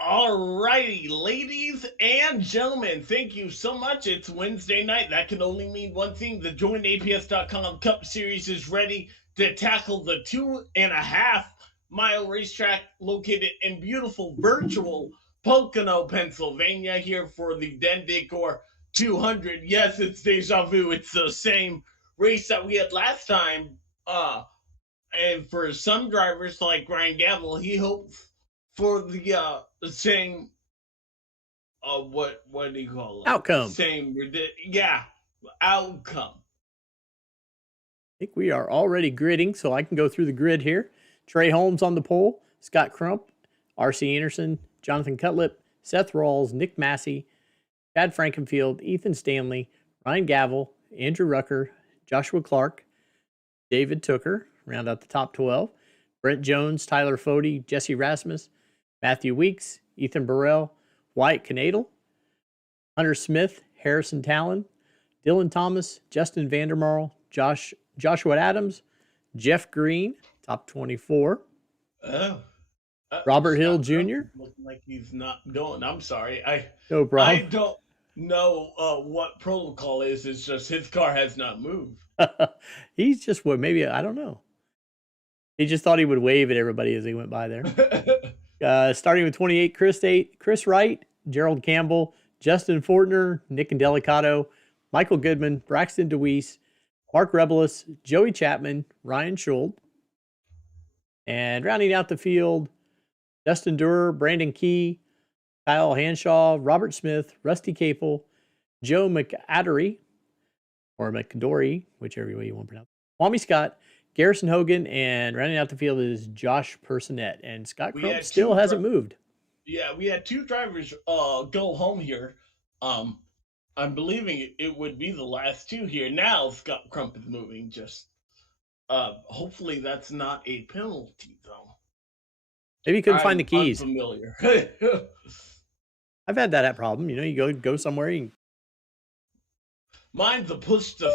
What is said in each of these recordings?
All righty, ladies and gentlemen, thank you so much. It's Wednesday night. That can only mean one thing. The JoinAPS.com Cup Series is ready to tackle the 2.5 mile racetrack located in beautiful virtual Pocono, Pennsylvania, here for the Decor 200. Yes, it's deja vu. It's the same race that we had last time. And for some drivers like Ryan Gavel, he hopes for the same what do you call it? Outcome. Same yeah, outcome. I think we are already gridding, so I can go through the grid here. Trey Holmes on the pole, Scott Crump, R.C. Anderson, Jonathan Cutlip, Seth Rawls, Nick Massey, Chad Frankenfield, Ethan Stanley, Ryan Gavel, Andrew Rucker, Joshua Clark, David Tooker, round out the top 12, Brent Jones, Tyler Fody, Jesse Rasmus, Matthew Weeks, Ethan Burrell, Wyatt Canadal, Hunter Smith, Harrison Talon, Dylan Thomas, Justin Vandermarl, Joshua Adams, Jeff Green, top 24. Oh. Robert Hill Jr. Looking like he's not going. I'm sorry. No problem. I don't know what protocol is. It's just his car has not moved. He's just maybe, I don't know. He just thought he would wave at everybody as he went by there. Starting with 28, Chris Wright, Gerald Campbell, Justin Fortner, Nick Indelicato, Michael Goodman, Braxton DeWeese, Mark Rebelis, Joey Chapman, Ryan Schuld. And rounding out the field, Dustin Durer, Brandon Key, Kyle Hanshaw, Robert Smith, Rusty Capel, Joe McAdory, or McDory, whichever way you want to pronounce it, Kwame Scott, Garrison Hogan, and rounding out the field is Josh Personette. And Scott Crump still hasn't moved. Yeah, we had two drivers go home here. I'm believing it would be the last two here. Now Scott Crump is moving. Just hopefully that's not a penalty, though. Maybe you couldn't find the keys. Unfamiliar. I've had that problem. You know, you go somewhere. Mine's a push to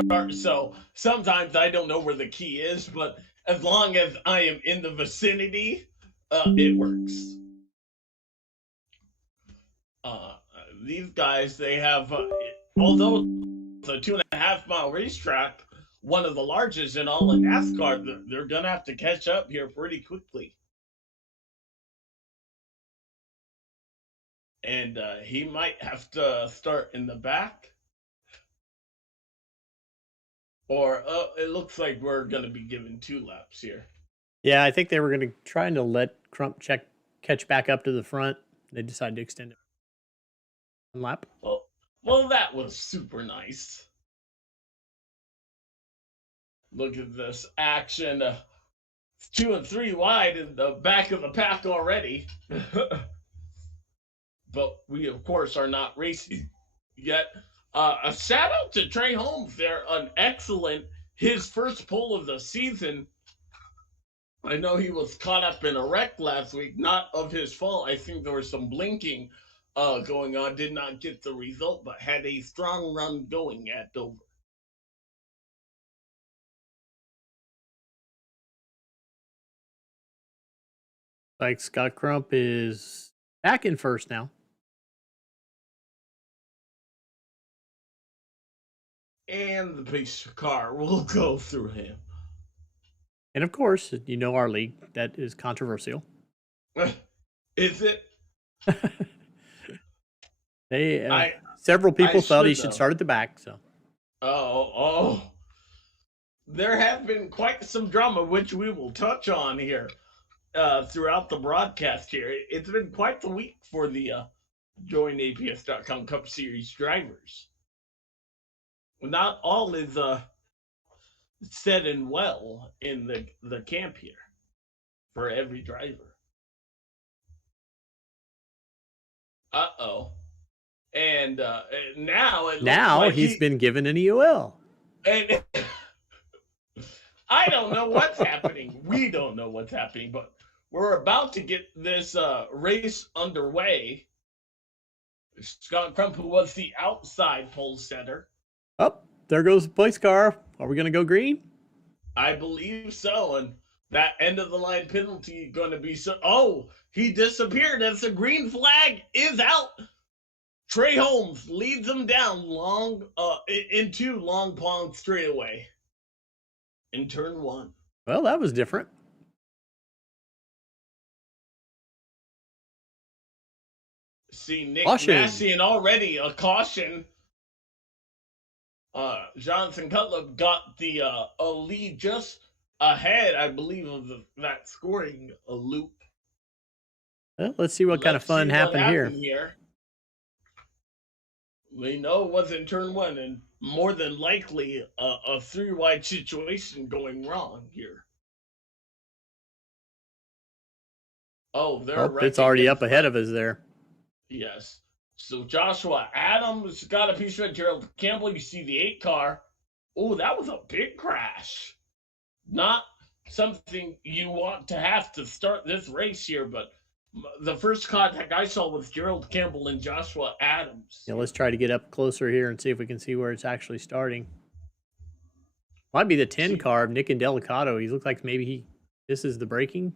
start, so sometimes I don't know where the key is, but as long as I am in the vicinity, it works. These guys, they have, although it's a 2.5 mile racetrack, one of the largest in all of NASCAR, they're going to have to catch up here pretty quickly. And he might have to start in the back. Or it looks like we're going to be given 2 laps here. Yeah, I think they were going to try to let Crump catch back up to the front. They decided to extend it 1 lap. Well, that was super nice. Look at this action. 2 and 3 wide in the back of the pack already. But we, of course, are not racing yet. A shout out to Trey Holmes there. His first pole of the season. I know he was caught up in a wreck last week. Not of his fault. I think there was some blinking going on. Did not get the result, but had a strong run going at Dover. Like Scott Crump is back in first now. And the pace car will go through him. And of course, you know our league, that is controversial. Is it? Several people thought he should start at the back. So. Oh. There have been quite some drama, which we will touch on here throughout the broadcast here. It's been quite the week for the JoinAPS.com Cup Series drivers. Not all is said and well in the camp here for every driver. And now he's been given an EOL. And I don't know what's happening. We don't know what's happening, but we're about to get this race underway. Scott Crump, who was the outside pole setter. Oh, there goes the place car. Are we going to go green? I believe so. And That end of the line penalty going to be so. Oh, he disappeared as the green flag is out. Trey Holmes leads them down into Long Pond straightaway in turn 1. Well, that was different. See Nick Caution. Massey and already a caution. Jonathan Cutler got the a lead just ahead, I believe, of that scoring loop. Well, let's see what kind of fun happened here. We know it wasn't turn 1, and more than likely a 3-wide situation going wrong here. Oh, it's already up ahead of us there. Yes. So Joshua Adams got a piece of Gerald Campbell. You see the 8 car. Oh, that was a big crash. Not something you want to have to start this race here, but the first contact I saw was Gerald Campbell and Joshua Adams. Yeah, let's try to get up closer here and see if we can see where it's actually starting. Might be the 10 car of Nick and Delicato. He looked like maybe this is the braking.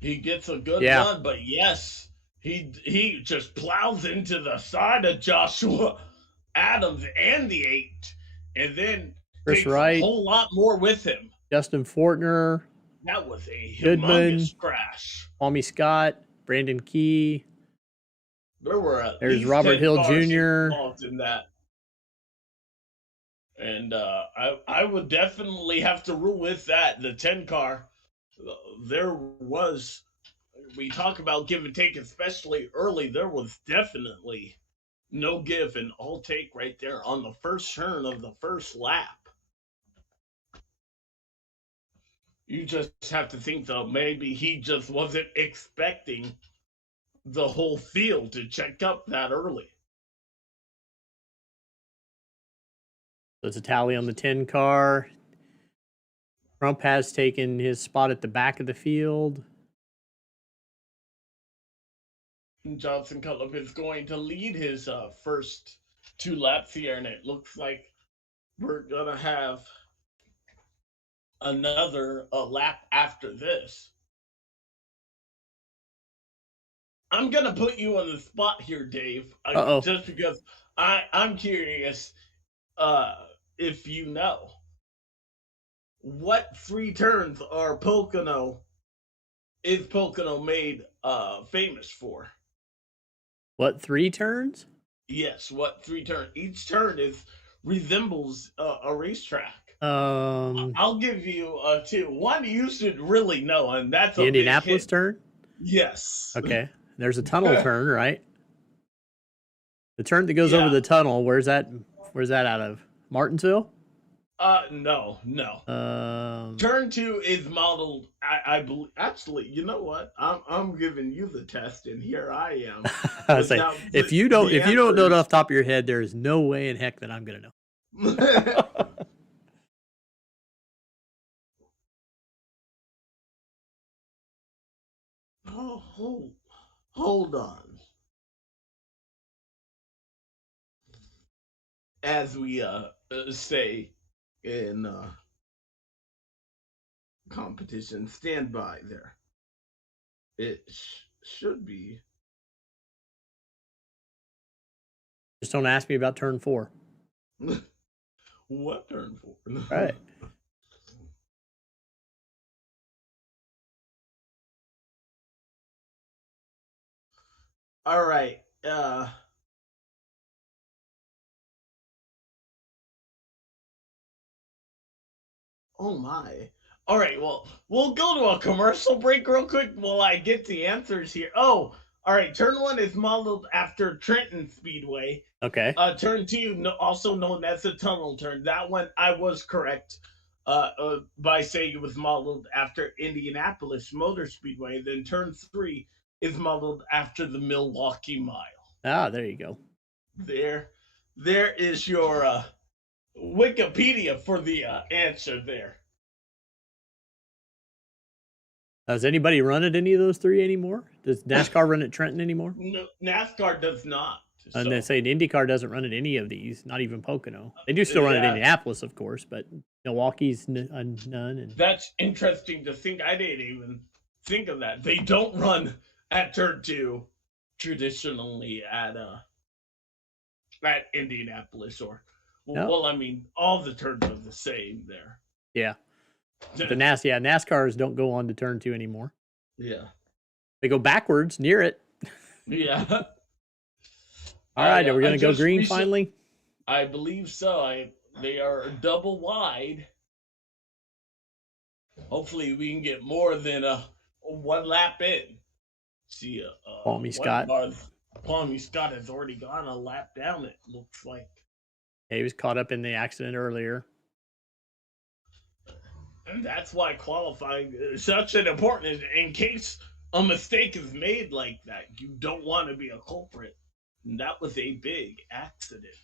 He gets a good run, but yes, he just plows into the side of Joshua Adams and the 8, and then Chris takes Wright, a whole lot more with him. Justin Fortner. That was a humongous crash. Tommy Scott, Brandon Key. There's Robert Hill Jr. involved in that. And I would definitely have to rule with that. The 10 car, there was, we talk about give and take, especially early, there was definitely no give and all take right there on the first turn of the first lap. You just have to think, though, maybe he just wasn't expecting the whole field to check up that early. So it's a tally on the 10 car. Trump has taken his spot at the back of the field. Johnson Cutlip is going to lead his first 2 laps here, and it looks like we're going to have another lap after this. I'm going to put you on the spot here, Dave, just because I'm curious if you know. What 3 turns are Pocono made famous for? What 3 turns? Yes, what 3 turns? Each turn resembles a racetrack. I'll give you 2. One you should really know, and that's the Indianapolis turn. Yes. Okay. There's a tunnel turn, right? The turn that goes over the tunnel. Where's that out of? Martinsville? No. Turn 2 is modeled. I believe. Actually, you know what? I'm giving you the test, and here I am. I was like, if you don't know it off the top of your head, there is no way in heck that I'm gonna know. Oh, hold on. As we say in competition, stand by there. It should be. Just don't ask me about turn 4. What turn 4? All right. All right. Oh my. All right, well, we'll go to a commercial break real quick while I get the answers here. Oh, all right, turn 1 is modeled after Trenton Speedway. Okay. Turn 2, also known as the tunnel turn. That one I was correct by saying it was modeled after Indianapolis Motor Speedway. Then turn 3 is modeled after the Milwaukee Mile. Ah, there you go. There is your Wikipedia for the answer there. Does anybody run at any of those 3 anymore? Does NASCAR run at Trenton anymore? No, NASCAR does not. And So they say IndyCar doesn't run at any of these, not even Pocono. They do still run at yeah, Indianapolis, of course, but Milwaukee's none. And that's interesting to think. I didn't even think of that. They don't run at turn two traditionally at Indianapolis or no, well, I mean, all the turns are the same there. yeah, but NASCARs don't go on to turn two anymore. Yeah, They go backwards near it. yeah. All right, are we I going to go just green finally? I believe so. They are double wide. Hopefully, we can get more than one lap in. See, Palmy one Scott. Palmy Scott has already gone a lap down. It looks like. Yeah, he was caught up in the accident earlier. And that's why qualifying is such an important. In case a mistake is made like that, you don't want to be a culprit. And that was a big accident.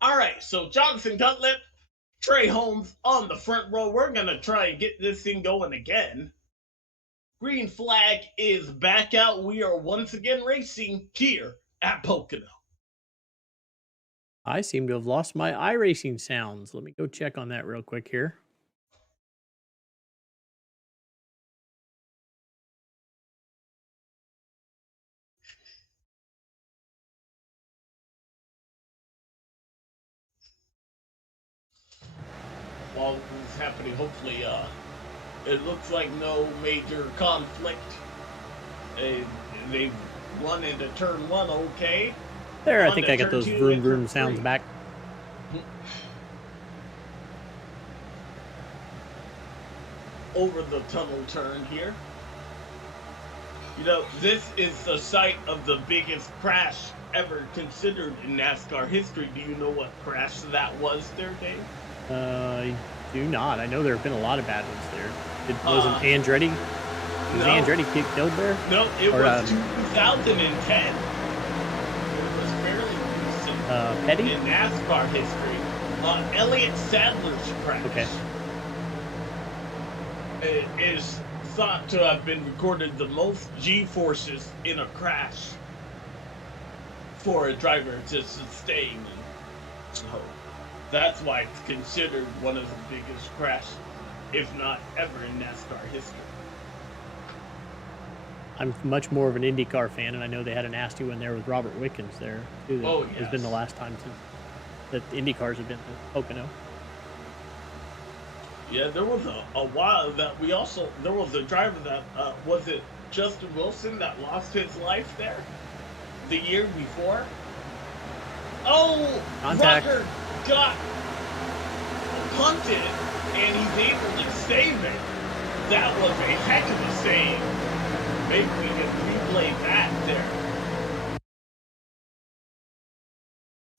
All right, so Jonathan Cutlip, Trey Holmes on the front row. We're going to try and get this thing going again. Green flag is back out. We are once again racing here at Pocono. I seem to have lost my iRacing sounds. Let me go check on that real quick here. While this is happening, hopefully, it looks like no major conflict. They've run into turn one okay. There, I think I got those vroom vroom sounds back. Over the tunnel turn here. You know, this is the site of the biggest crash ever considered in NASCAR history. Do you know what crash that was there, Dave? I do not. I know there have been a lot of bad ones there. Wasn't Andretti? Was Andretti killed there? No, it was 2010. It was fairly recent Petty? in NASCAR history. Elliott Sadler's crash. Okay. It is thought to have been recorded the most G-forces in a crash for a driver to sustain. So that's why it's considered one of the biggest crashes, if not ever, in NASCAR history. I'm much more of an IndyCar fan, and I know they had a nasty one there with Robert Wickens there, too. That has been the last time since that the IndyCars have been to Pocono. Yeah, there was a while that there was a driver that, was it Justin Wilson that lost his life there the year before? Oh, Contact. Rucker got punted and he's able to save it. That was a heck of a save. Maybe we can replay that there.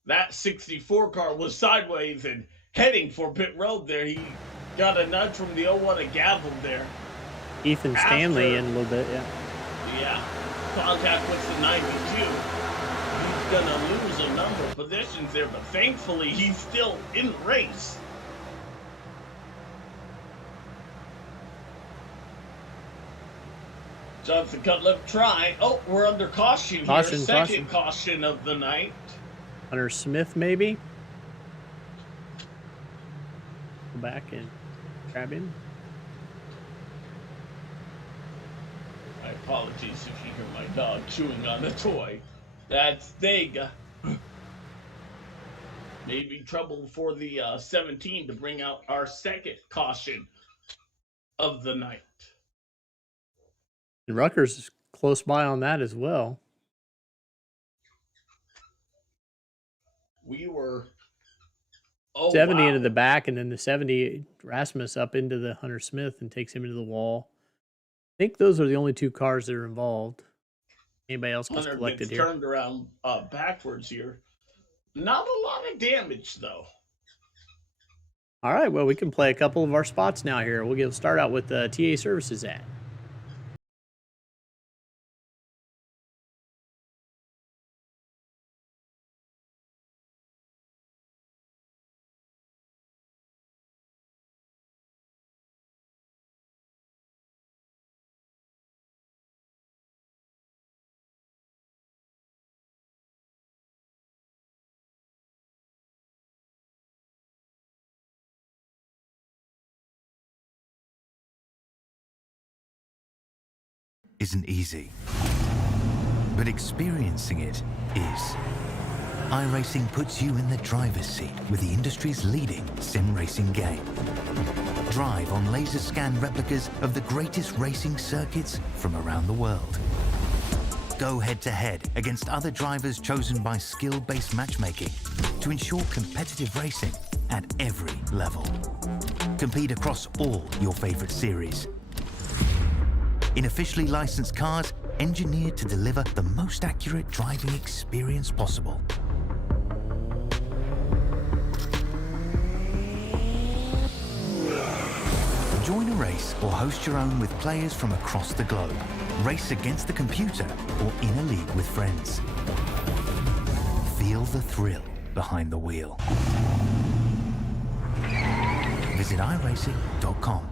That 64 car was sideways and heading for pit road there. He got a nudge from the 01 a gavel there. Ethan Stanley in a little bit, yeah. Yeah, contact with the 92. He's gonna lose a number of positions there, but thankfully he's still in the race. Jonathan Cutlip try. Oh, we're under caution here. Second caution of the night. Hunter Smith, maybe? Go back and grab him. My apologies if you hear my dog chewing on a toy. That's Dega. Maybe trouble for the 17 to bring out our second caution of the night. And Rutgers is close by on that as well. We were 70 into the back, and then the 70 Rasmus up into the Hunter Smith and takes him into the wall. I think those are the only two cars that are involved. Anybody else gets collected here? Turned around backwards here. Not a lot of damage though. All right, well, we can play a couple of our spots now here. We'll start out with TA Services ad. isn't easy, but experiencing it is. iRacing puts you in the driver's seat with the industry's leading sim racing game. Drive on laser scan replicas of the greatest racing circuits from around the world. Go head-to-head against other drivers chosen by skill-based matchmaking to ensure competitive racing at every level. Compete across all your favorite series. In officially licensed cars, engineered to deliver the most accurate driving experience possible. Join a race or host your own with players from across the globe. Race against the computer or in a league with friends. Feel the thrill behind the wheel. Visit iRacing.com.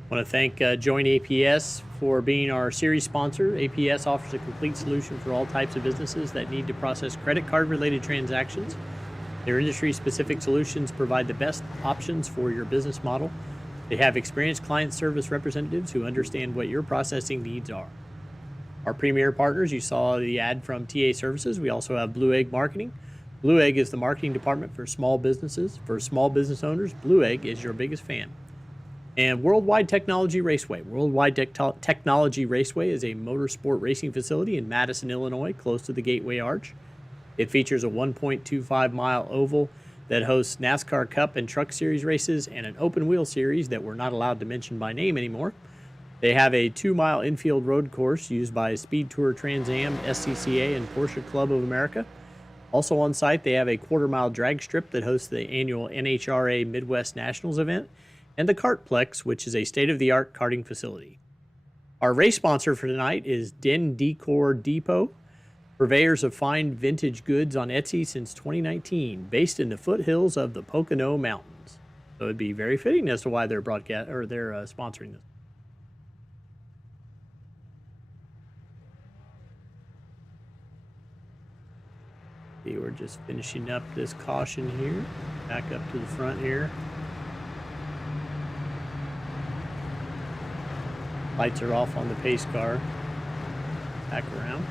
I want to thank Join APS for being our series sponsor. APS offers a complete solution for all types of businesses that need to process credit card related transactions. Their industry specific solutions provide the best options for your business model. They have experienced client service representatives who understand what your processing needs are. Our premier partners, you saw the ad from TA Services. We also have Blue Egg Marketing. Blue Egg is the marketing department for small businesses. For small business owners, Blue Egg is your biggest fan. And Worldwide Technology Raceway. Worldwide Technology Raceway is a motorsport racing facility in Madison, Illinois, close to the Gateway Arch. It features a 1.25-mile oval that hosts NASCAR Cup and Truck Series races and an open wheel series that we're not allowed to mention by name anymore. They have a 2-mile infield road course used by Speed Tour Trans Am, SCCA, and Porsche Club of America. Also on site, they have a 1/4-mile drag strip that hosts the annual NHRA Midwest Nationals event, and the Kartplex, which is a state-of-the-art karting facility. Our race sponsor for tonight is Decor Depot, purveyors of fine vintage goods on Etsy since 2019, based in the foothills of the Pocono Mountains. So it'd be very fitting as to why they're sponsoring this. Okay, we're just finishing up this caution here. Back up to the front here. Lights are off on the pace car. Back around.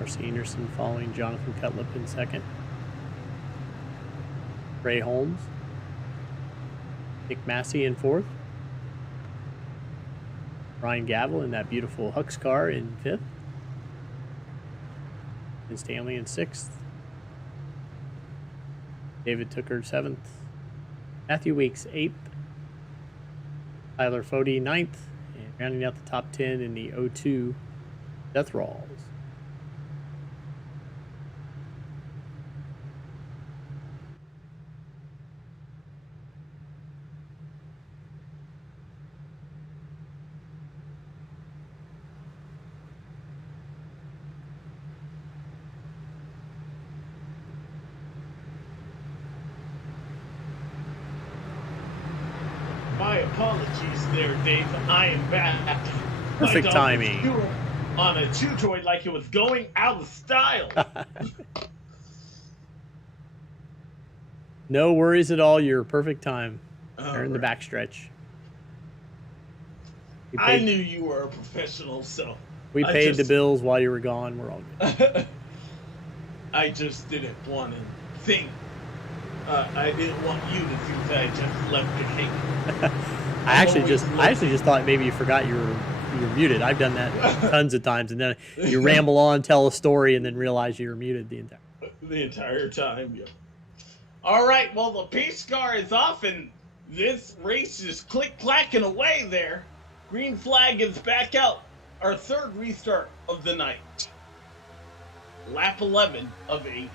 Marcy Anderson following Jonathan Cutlip in second. Ray Holmes. Nick Massey in fourth. Ryan Gavel in that beautiful Hux car in fifth. And Stanley in sixth. David Tooker seventh. Matthew Weeks eighth. Tyler Fody ninth. And rounding out the top 10 in the 02 Death Rolls. My apologies there, Dave. I am back. Perfect timing. On a two-droid like it was going out of style. No worries at all. You're perfect time. You're in the backstretch. I knew you were a professional, so... We paid the bills while you were gone. We're all good. I just didn't want to think. I didn't want you to think that I just left you hanging. I actually just thought maybe you forgot you were muted. I've done that tons of times, and then you ramble on, tell a story, and then realize you were muted the entire time. Yeah. All right, well the pace car is off, and this race is click-clacking away there. Green flag is back out. Our third restart of the night. Lap 11 of 8.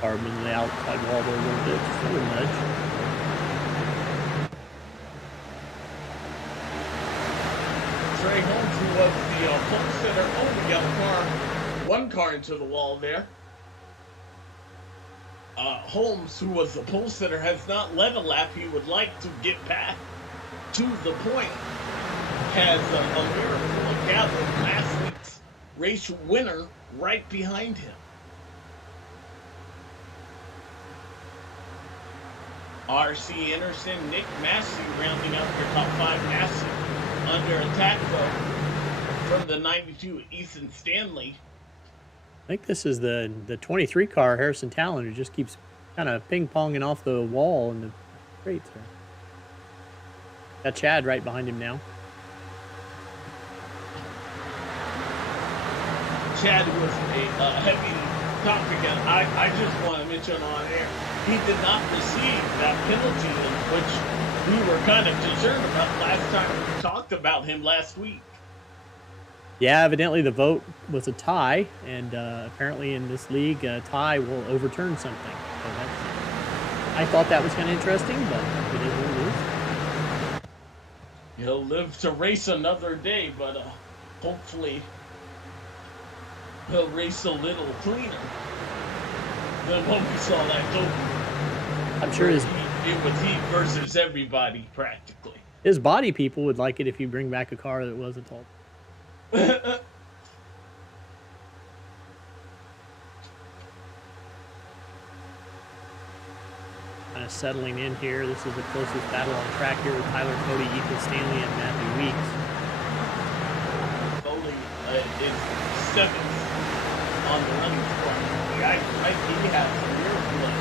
Carbon in the outside wall there a little bit, just a little nudge. Trey Holmes, who was the pole sitter, the other car, one car into the wall there. Holmes, who was the pole sitter, has not led a lap. He would like to get back to the point. Has a miracle of gavel, last week's race winner, right behind him. R.C. Anderson, Nick Massey rounding out their top 5. Massey under attack, though, from the 92 Ethan Stanley. I think this is the 23 car, Harrison Talon, who just keeps kind of ping-ponging off the wall in the straights there. Got Chad right behind him now. Chad was a heavy topic, and I just want to mention on air, he did not receive that penalty, which we were kind of concerned about last time we talked about him last week. Yeah, evidently the vote was a tie, and apparently in this league, a tie will overturn something. So I thought that was kind of interesting, but it is what it is. He'll live to race another day, but hopefully he'll race a little cleaner than what we saw that go. I'm sure it was heat versus everybody practically. His body people would like it if you bring back a car that wasn't all. Kind of settling in here. This is the closest battle on track here with Tyler Cody, Ethan Stanley, and Matthew Weeks. Cody is 7th on the running score. He has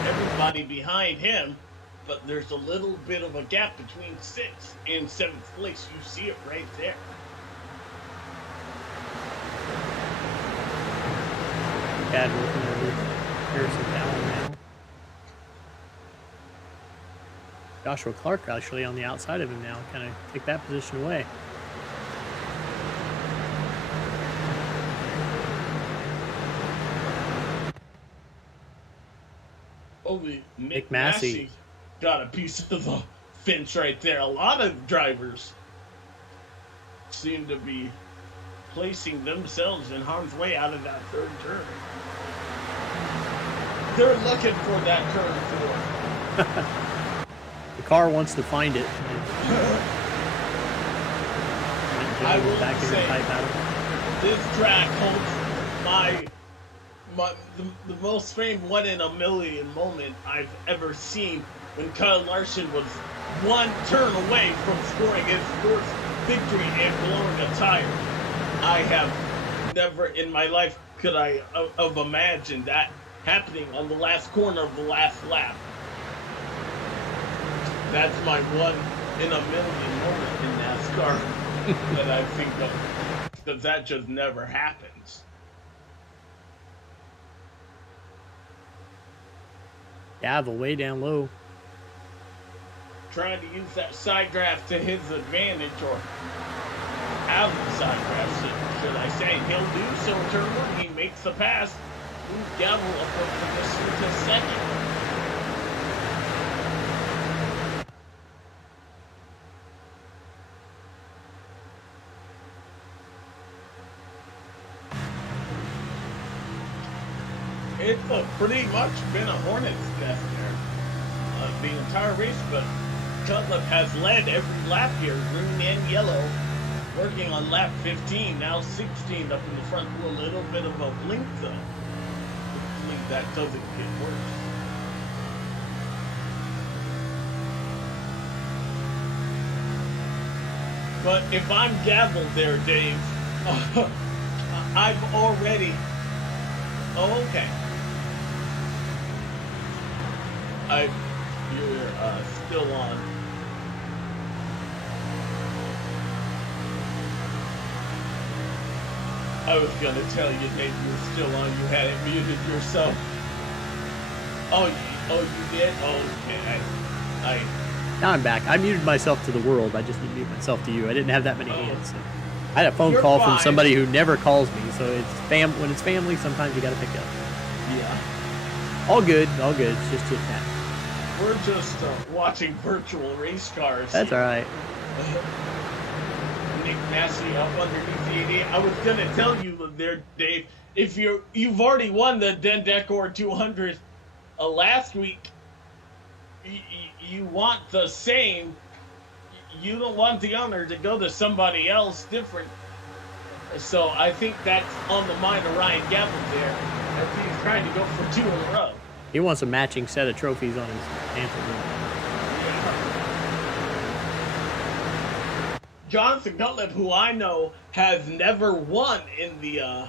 everybody behind him, but there's a little bit of a gap between 6th and 7th place. You see it right there. Chad working over Harrison Talon now. Joshua Clark actually on the outside of him now, kind of take that position away. Oh, Nick Massey got a piece of the fence right there. A lot of drivers seem to be placing themselves in harm's way out of that third turn. They're looking for that turn 4. The car wants to find it. I will say, this track holds the most famed 1 in a million moment I've ever seen, when Kyle Larson was 1 turn away from scoring his first victory and blowing a tire. I have never in my life could I have imagined that happening on the last corner of the last lap. That's my 1 in a million moment in NASCAR that I think of, because that just never happens. Gavel way down low. Trying to use that side draft to his advantage, or out of the side draft, should I say. He'll do so in turn 1. He makes the pass. Moves Gavel up from position to 2nd. It's pretty much been a hornet's nest there the entire race, but Cutlip has led every lap here, green and yellow, working on lap 15, now 16 up in the front, with a little bit of a blink though. Hopefully that doesn't get worse. But if I'm Gavel there, Dave, I've already... Oh, okay. You're still on. I was gonna tell you, Nate, you were still on. You hadn't muted yourself. Oh, you did? Oh, okay. Now I'm back. I muted myself to the world. I just didn't mute myself to you. I didn't have that many hands. So. I had a phone call from somebody who never calls me, so it's when it's family, sometimes you got to pick up. Yeah. All good. It's just chit chat. We're just watching virtual race cars. That's all right. Nick Massey up underneath the 88. I was gonna tell you there, Dave, if you've already won the Decor 200 last week, you want the same. You don't want the honor to go to somebody else different. So I think that's on the mind of Ryan Gavin there, as he's trying to go for 2 in a row. He wants a matching set of trophies on his mantle. Jonathan Gottlieb, who I know has never won in the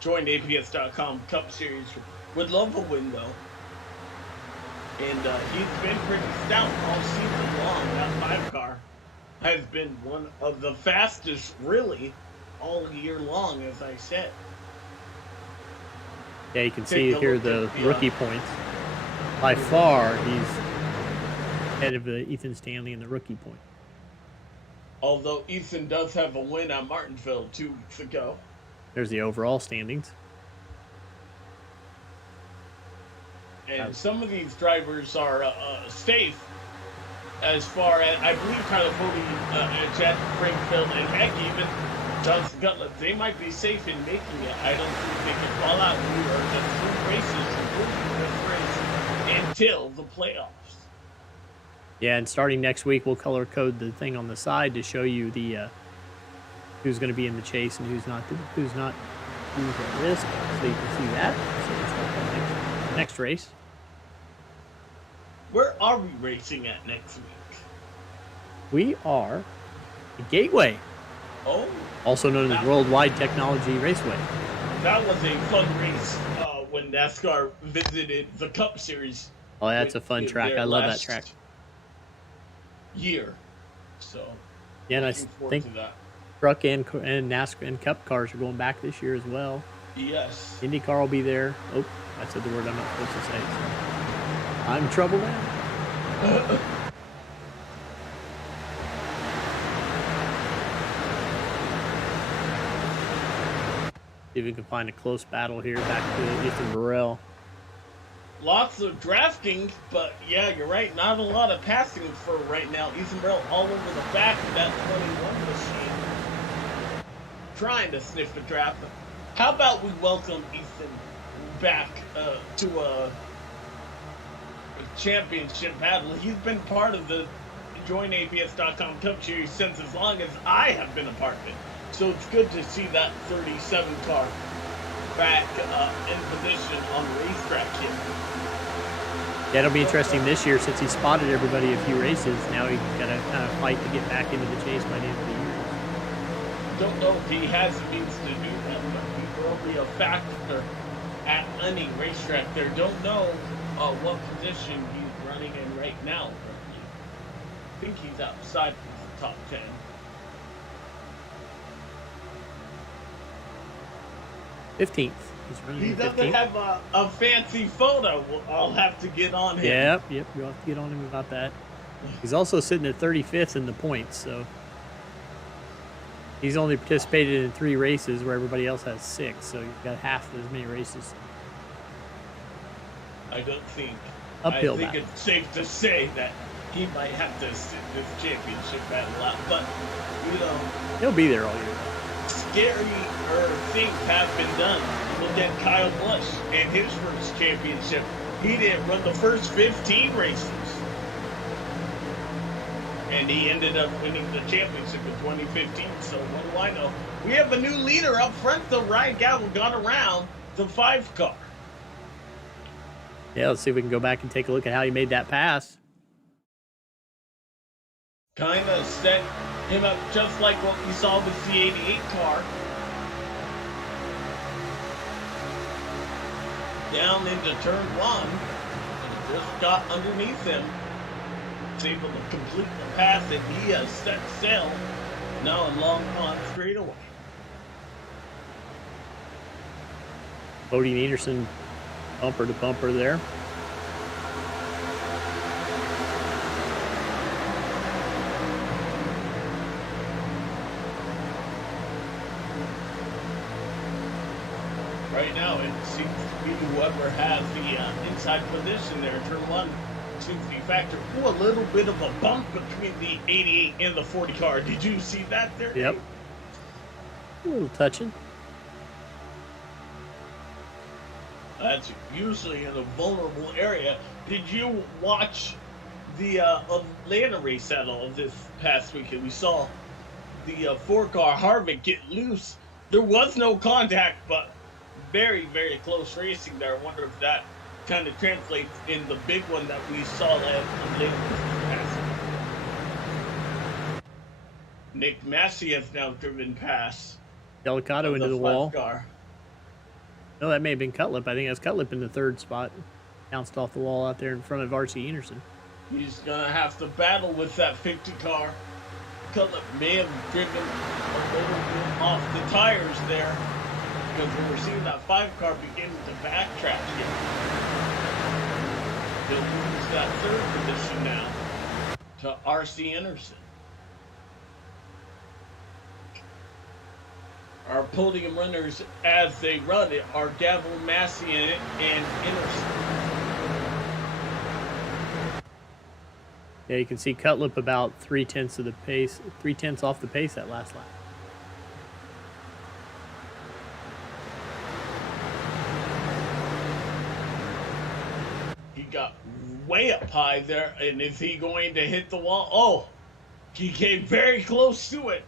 JoinAPS.com Cup Series, would love a win though. And he's been pretty stout all season long. That 5 car has been one of the fastest, really, all year long, as I said. Yeah, you can see here the rookie points. By far, he's ahead of Ethan Stanley in the rookie point. Although Ethan does have a win at Martinsville 2 weeks ago. There's the overall standings. And some of these drivers are safe as far as, I believe, Tyler Cody, Chad Springfield, and heck, even Johnson Gottlieb, they might be safe in making it. I don't think they can fall out. We are just 3 races from this race until the playoffs. Yeah, and starting next week, we'll color code the thing on the side to show you the who's going to be in the chase and who's at risk, so you can see that. So let's start the next race. Where are we racing at next week? We are at Gateway. Oh. Also known as Worldwide Technology Raceway. That was a fun race when NASCAR visited the Cup Series. Oh, that's a fun track. I love that track. Year. So, yeah, and I think truck and NASCAR and Cup cars are going back this year as well. Yes. IndyCar will be there. Oh, I said the word I'm not supposed to say. So I'm in trouble now. See if we can find a close battle here back to Ethan Burrell. Lots of drafting, but yeah, you're right. Not a lot of passing for right now. Ethan Burrell all over the back of that 21 machine, trying to sniff the draft. How about we welcome Ethan back to a championship battle? He's been part of the JoinAPS.com Cup Series since as long as I have been a part of it. So it's good to see that 37 car back in position on the racetrack here. Yeah, it'll be interesting this year since he spotted everybody a few races. Now he's got to kind of fight to get back into the chase by the end of the year. Don't know if he has the means to do that, but he will be a factor at any racetrack there. Don't know what position he's running in right now. I think he's outside of the top 10. 15th. He's running He doesn't 15th. have a fancy photo. I'll have to get on him. Yep, you'll have to get on him about that. He's also sitting at 35th in the points, so he's only participated in 3 races where everybody else has 6, so he's got half as many races. I don't think. Uphill I think battle. it's safe to say that he might have to sit this championship battle out, but you know, He'll be there all year. scarier things have been done. Look at Kyle Busch and his first championship. He didn't run the first 15 races. And he ended up winning the championship in 2015. So what do I know? We have a new leader up front, though. Ryan Gavin got around the 5 car. Yeah, let's see if we can go back and take a look at how he made that pass. Kind of set him up just like what we saw with the 88 car. Down into turn 1. And just got underneath him. Was able to complete the pass, and he has set sail now in Long Pond straightaway. Bodie Anderson bumper to bumper there. Right now, it seems to be whoever has the inside position there. Turn 1 seems to be factor. Ooh, a little bit of a bump between the 88 and the 40 car. Did you see that there? Yep. A little touching. That's usually in a vulnerable area. Did you watch the Atlanta race at all this past weekend? We saw the four-car Harvick get loose. There was no contact, but very, very close racing there. I wonder if that kind of translates in the big one that we saw at Atlanta this past week. Nick Massey has now driven past Delicato into the wall. Car. No, that may have been Cutlip. I think that's Cutlip in the third spot. Bounced off the wall out there in front of R.C. Anderson. He's going to have to battle with that 50 car. Cutlip may have driven a little bit off the tires there because we're seeing that 5 car beginning to backtrack here. He'll lose that third position now to R.C. Anderson. Our podium runners as they run it are Gavel, Massey, and Anderson. Yeah, you can see Cutlip about 3/10 of the pace, 3/10 off the pace that last lap. He got way up high there, and is he going to hit the wall? Oh, he came very close to it.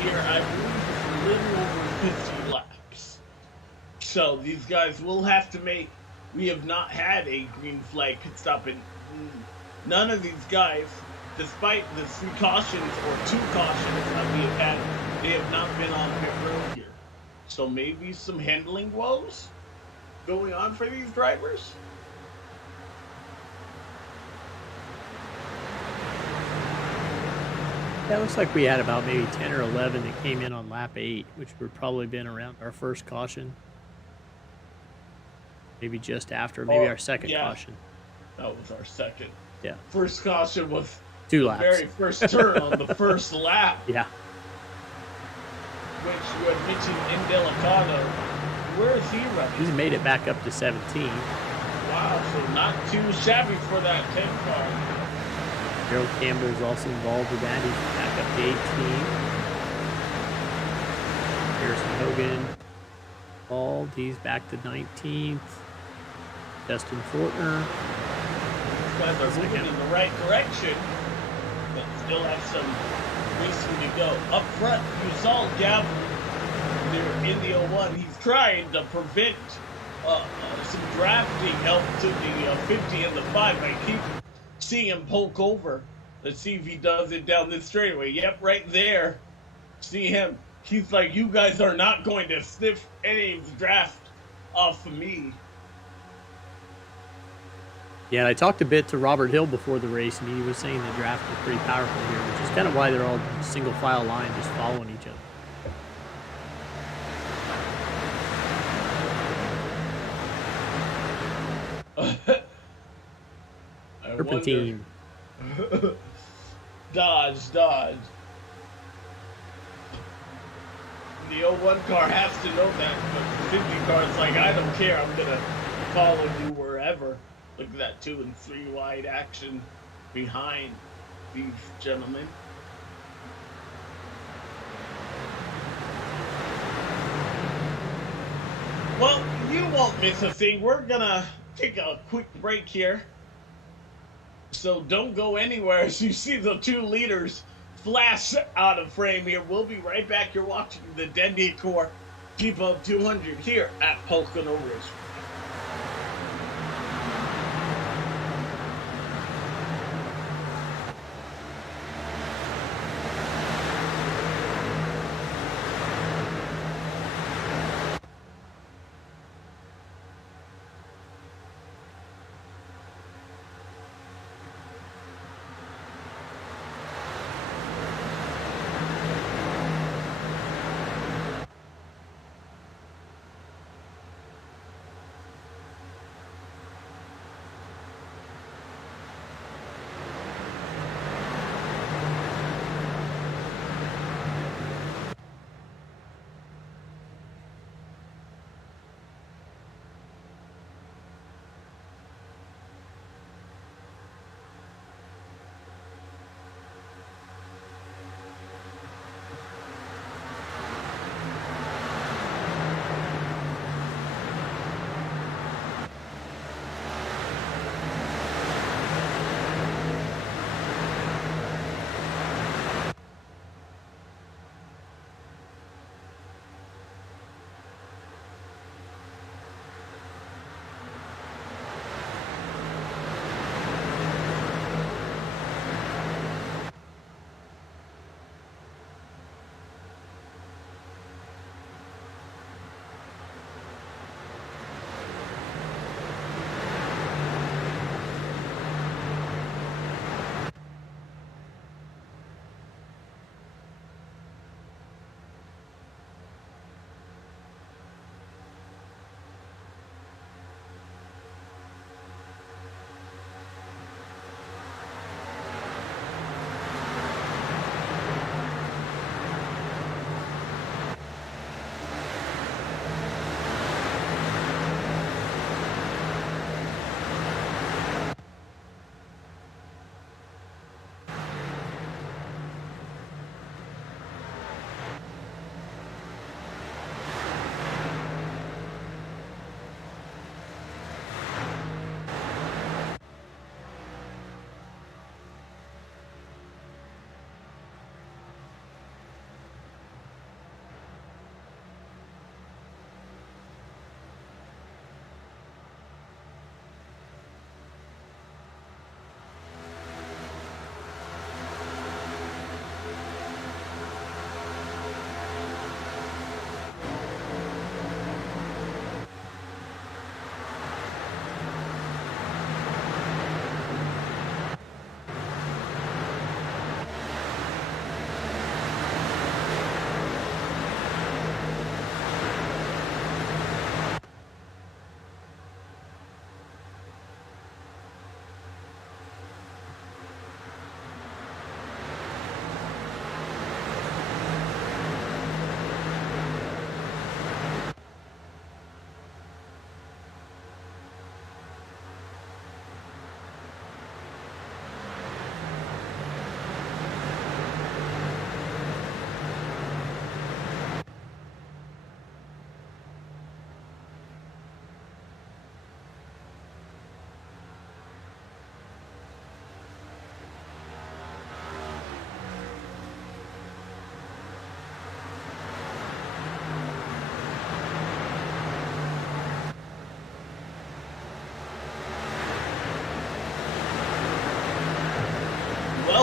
Here, I believe it's a little over 50 laps. So these guys will have to make. We have not had a green flag pit stop, and none of these guys, despite the 3 cautions or 2 cautions that we have had, they have not been on pit road here. So maybe some handling woes going on for these drivers. Yeah, it looks like we had about maybe 10 or 11 that came in on lap 8, which would probably been around our first caution. Maybe just after, maybe our second caution. That was our second. Yeah. First caution was 2 laps. The very first turn on the first lap. Yeah. Which you had mentioned in Delicato. Where is he running? He's made it back up to 17. Wow, so not too shabby for that 10 car. Gerald Campbell is also involved with that. He's back up to 18. Harrison Hogan involved. He's back to 19th. Justin Fortner. These guys are moving in the right direction, but still have some racing to go. Up front, you saw Gavel there in the 01. He's trying to prevent some drafting help to the 50 and the 5. I keep seeing him poke over. Let's see if he does it down this straightaway. Yep, right there. See him. He's like, you guys are not going to sniff any of the draft off of me. Yeah, and I talked a bit to Robert Hill before the race, and he was saying the draft was pretty powerful here, which is kind of why they're all single file line, just following each other. Serpentine. Dodge. The 01 car has to know that, but the 50 car is like, I don't care, I'm going to follow you wherever. Look at that 2 and 3 wide action behind these gentlemen. Well, you won't miss a thing. We're going to take a quick break here. So don't go anywhere as you see the 2 leaders flash out of frame here. We'll be right back. You're watching the Decor Keep Up 200 here at Pocono Race.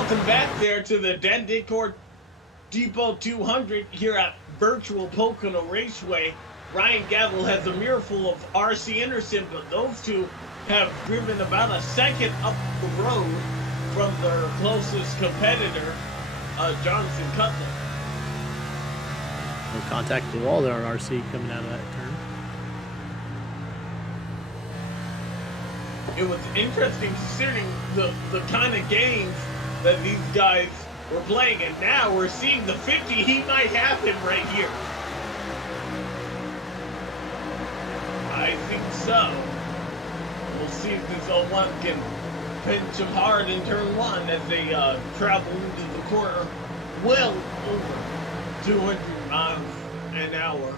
welcome back there to the Decor Depot 200 here at virtual Pocono Raceway. Ryan Gavel has a mirror full of RC Anderson, but those two have driven about a second up the road from their closest competitor, Jonathan Cutler. No contact with the wall there on RC coming out of that turn. It was interesting considering the kind of games that these guys were playing, and now we're seeing the 50. He might have him right here. I think so. We'll see if this 01 can pinch him hard in turn one as they travel into the corner well over 200 miles an hour.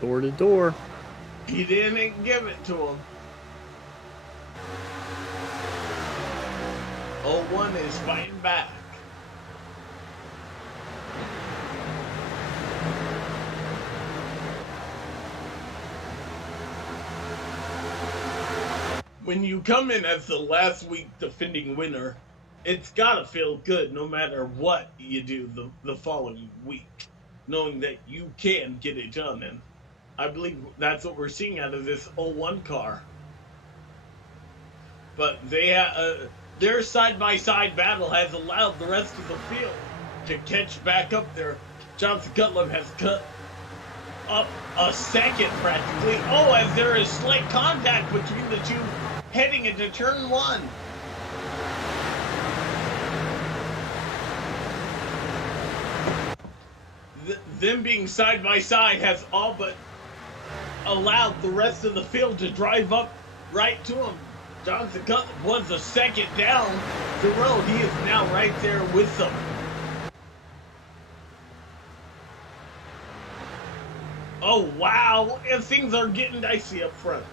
Door to door. He didn't give it to him. 01 is fighting back. When you come in as the last week defending winner, it's gotta feel good no matter what you do the following week, knowing that you can get it done. And I believe that's what we're seeing out of this 01 car. But they their side-by-side battle has allowed the rest of the field to catch back up there. Jonathan Cutler has cut up a second practically. Oh, as there is slight contact between the two heading into turn one. Them being side by side has all but allowed the rest of the field to drive up right to him. Jonathan Cutler was a second down the road. He is now right there with them. Oh, wow. And things are getting dicey up front.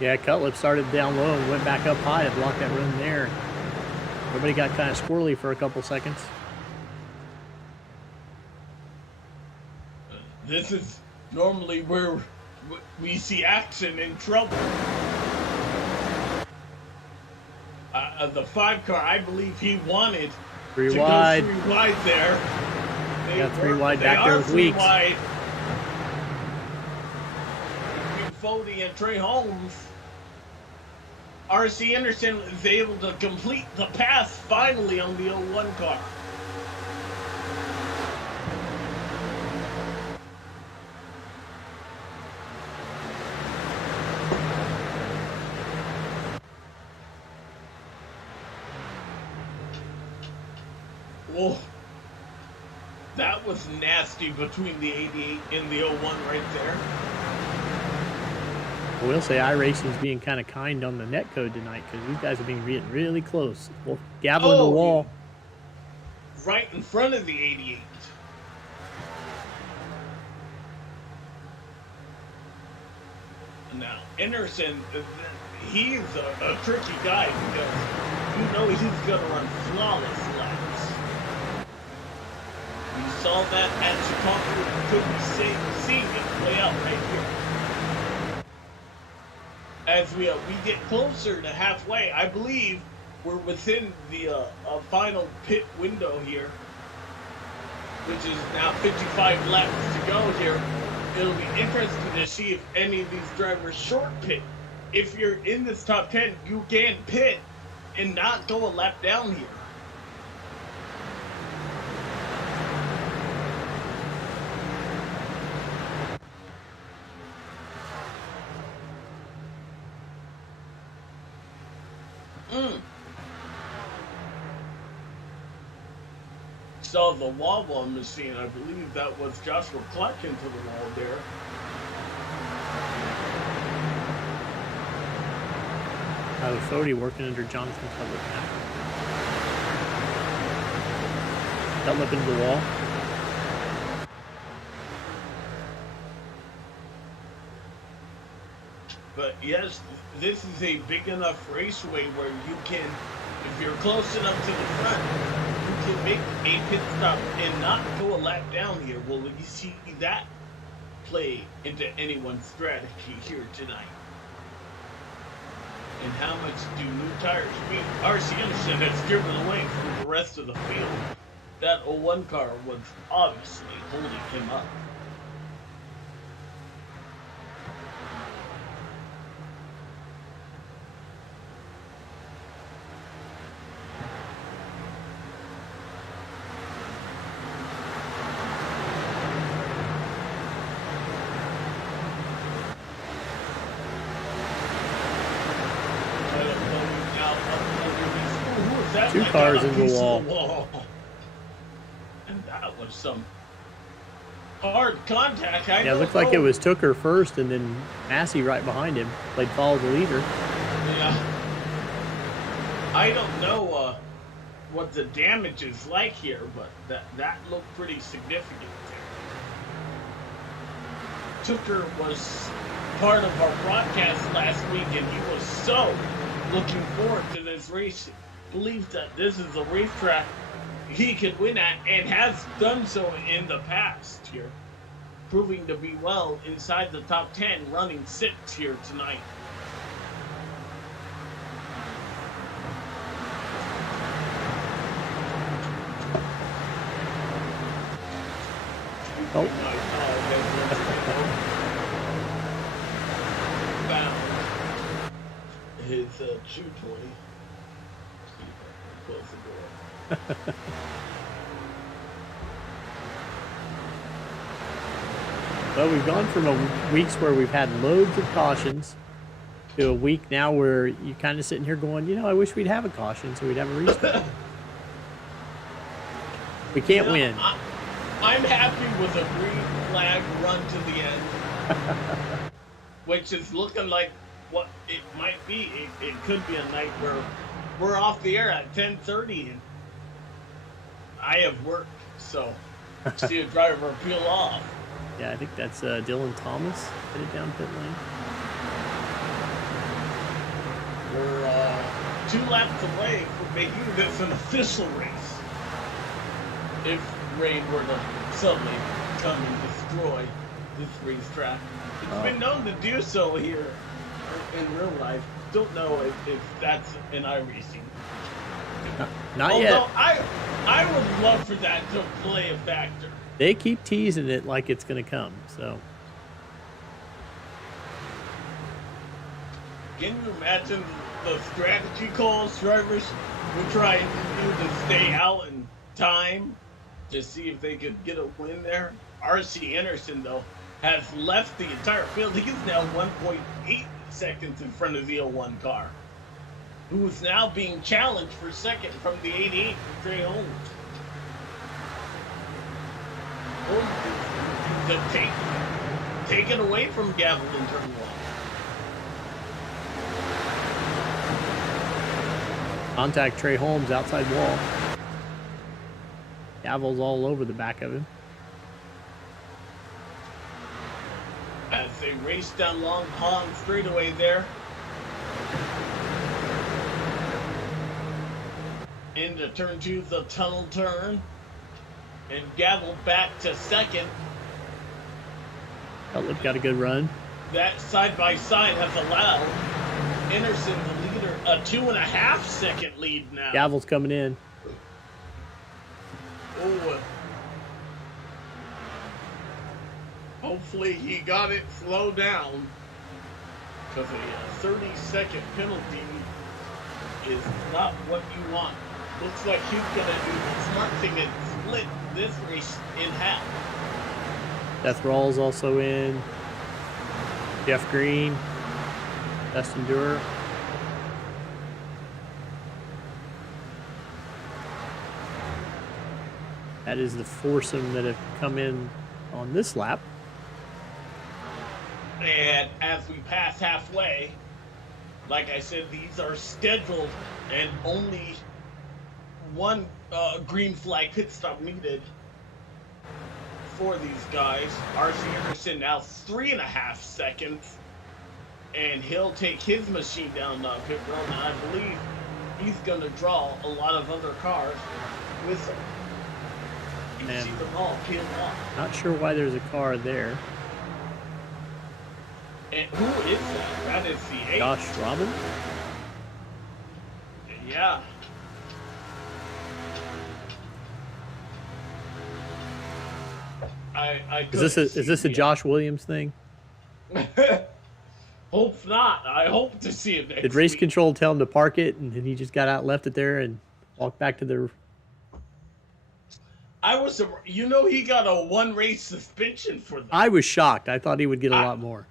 Yeah, Cutlip started down low and went back up high to block that room there. Everybody got kind of squirrely for a couple seconds. This is normally where we see action and trouble. The 5 car, I believe he wanted three to wide. Go 3 wide there. They got 3 wide back there with Weeks. Wide. Foley and Trey Holmes. RC Anderson is able to complete the pass finally on the 01 car. Whoa. That was nasty between the 88 and the 01 right there. I will say iRacing's being kind of kind on the net code tonight because these guys are being really close. Well, gaveling the wall. Right in front of the 88. Now, Anderson, he's a tricky guy because you know he's going to run flawless laps. You saw that at Chicago. You couldn't see it play out right here. As we get closer to halfway, I believe we're within the final pit window here, which is now 55 laps to go here. It'll be interesting to see if any of these drivers short pit. If you're in this top 10, you can pit and not go a lap down here. Saw the wall machine. I believe that was Joshua Clark into the wall there. Tyler Fody working under Jonathan Cutler now. Cutler into the wall. But yes, this is a big enough raceway where you can, if you're close enough to the front, you can make a pit stop and not go a lap down here. Will you see that play into anyone's strategy here tonight? And how much do new tires mean? RC Anderson has driven away from the rest of the field. That 01 car was obviously holding him up. Two cars in the wall. And that was some hard contact. Yeah, it looked like it was Tooker first and then Massey right behind him. Played follow the leader. Yeah. I don't know what the damage is like here, but that looked pretty significant there. Tooker was part of our broadcast last week, and he was so looking forward to this race. Believes that this is a racetrack he could win at and has done so in the past here, proving to be well inside the top 10, running 6 here tonight. Oh. Found his 220. Close the door. Well, we've gone from weeks where we've had loads of cautions to a week now where you're kind of sitting here going, you know, I wish we'd have a caution so we'd have a restart. We can't win. I'm happy with a green flag run to the end, which is looking like what it might be. It could be a night where we're off the air at 10:30 and I have work, so see a driver peel off. Yeah, I think that's Dylan Thomas headed down pit lane. We're 2 laps away from making this an official race. If rain were to suddenly come and destroy this racetrack. It's been known to do so here in real life. Don't know if that's in iRacing. Not yet. Although I would love for that to play a factor. They keep teasing it like it's going to come, so. Can you imagine the strategy calls drivers were trying to do to stay out in time to see if they could get a win there? RC Anderson, though, has left the entire field. He's now 1.8 seconds in front of the 01 car, who is now being challenged for second from the 88 for Trey Holmes. To take it away from Gavel in turn 1. Contact Trey Holmes outside wall. Gavel's all over the back of him. As they race down Long Pond straightaway there. Into turn 2, the tunnel turn. And Gavel back to second. Outlook got a good run. That side-by-side has allowed Anderson, the leader, a 2.5 second lead now. Gavel's coming in. Oh. Hopefully he got it slowed down, because a 30-second penalty is not what you want. Looks like he's going to do the smart thing and split this race in half. Seth Rawls also in. Jeff Green. Dustin Dewar. That is the foursome that have come in on this lap. And as we pass halfway, like I said, these are scheduled and only one green flag pit stop needed for these guys. RC Anderson now 3.5 seconds, and he'll take his machine down pit road, and I believe he's going to draw a lot of other cars with him. You see them all peeled off. Not sure why there's a car there. And who is that? That is the 8. Josh Robbins? Yeah. Is this a Josh Williams thing? Hope not. I hope to see it next Did race week. control tell him to park it, and then he just got out, left it there, and walked back to the... He got a 1 race suspension for that. I was shocked. I thought he would get a lot more.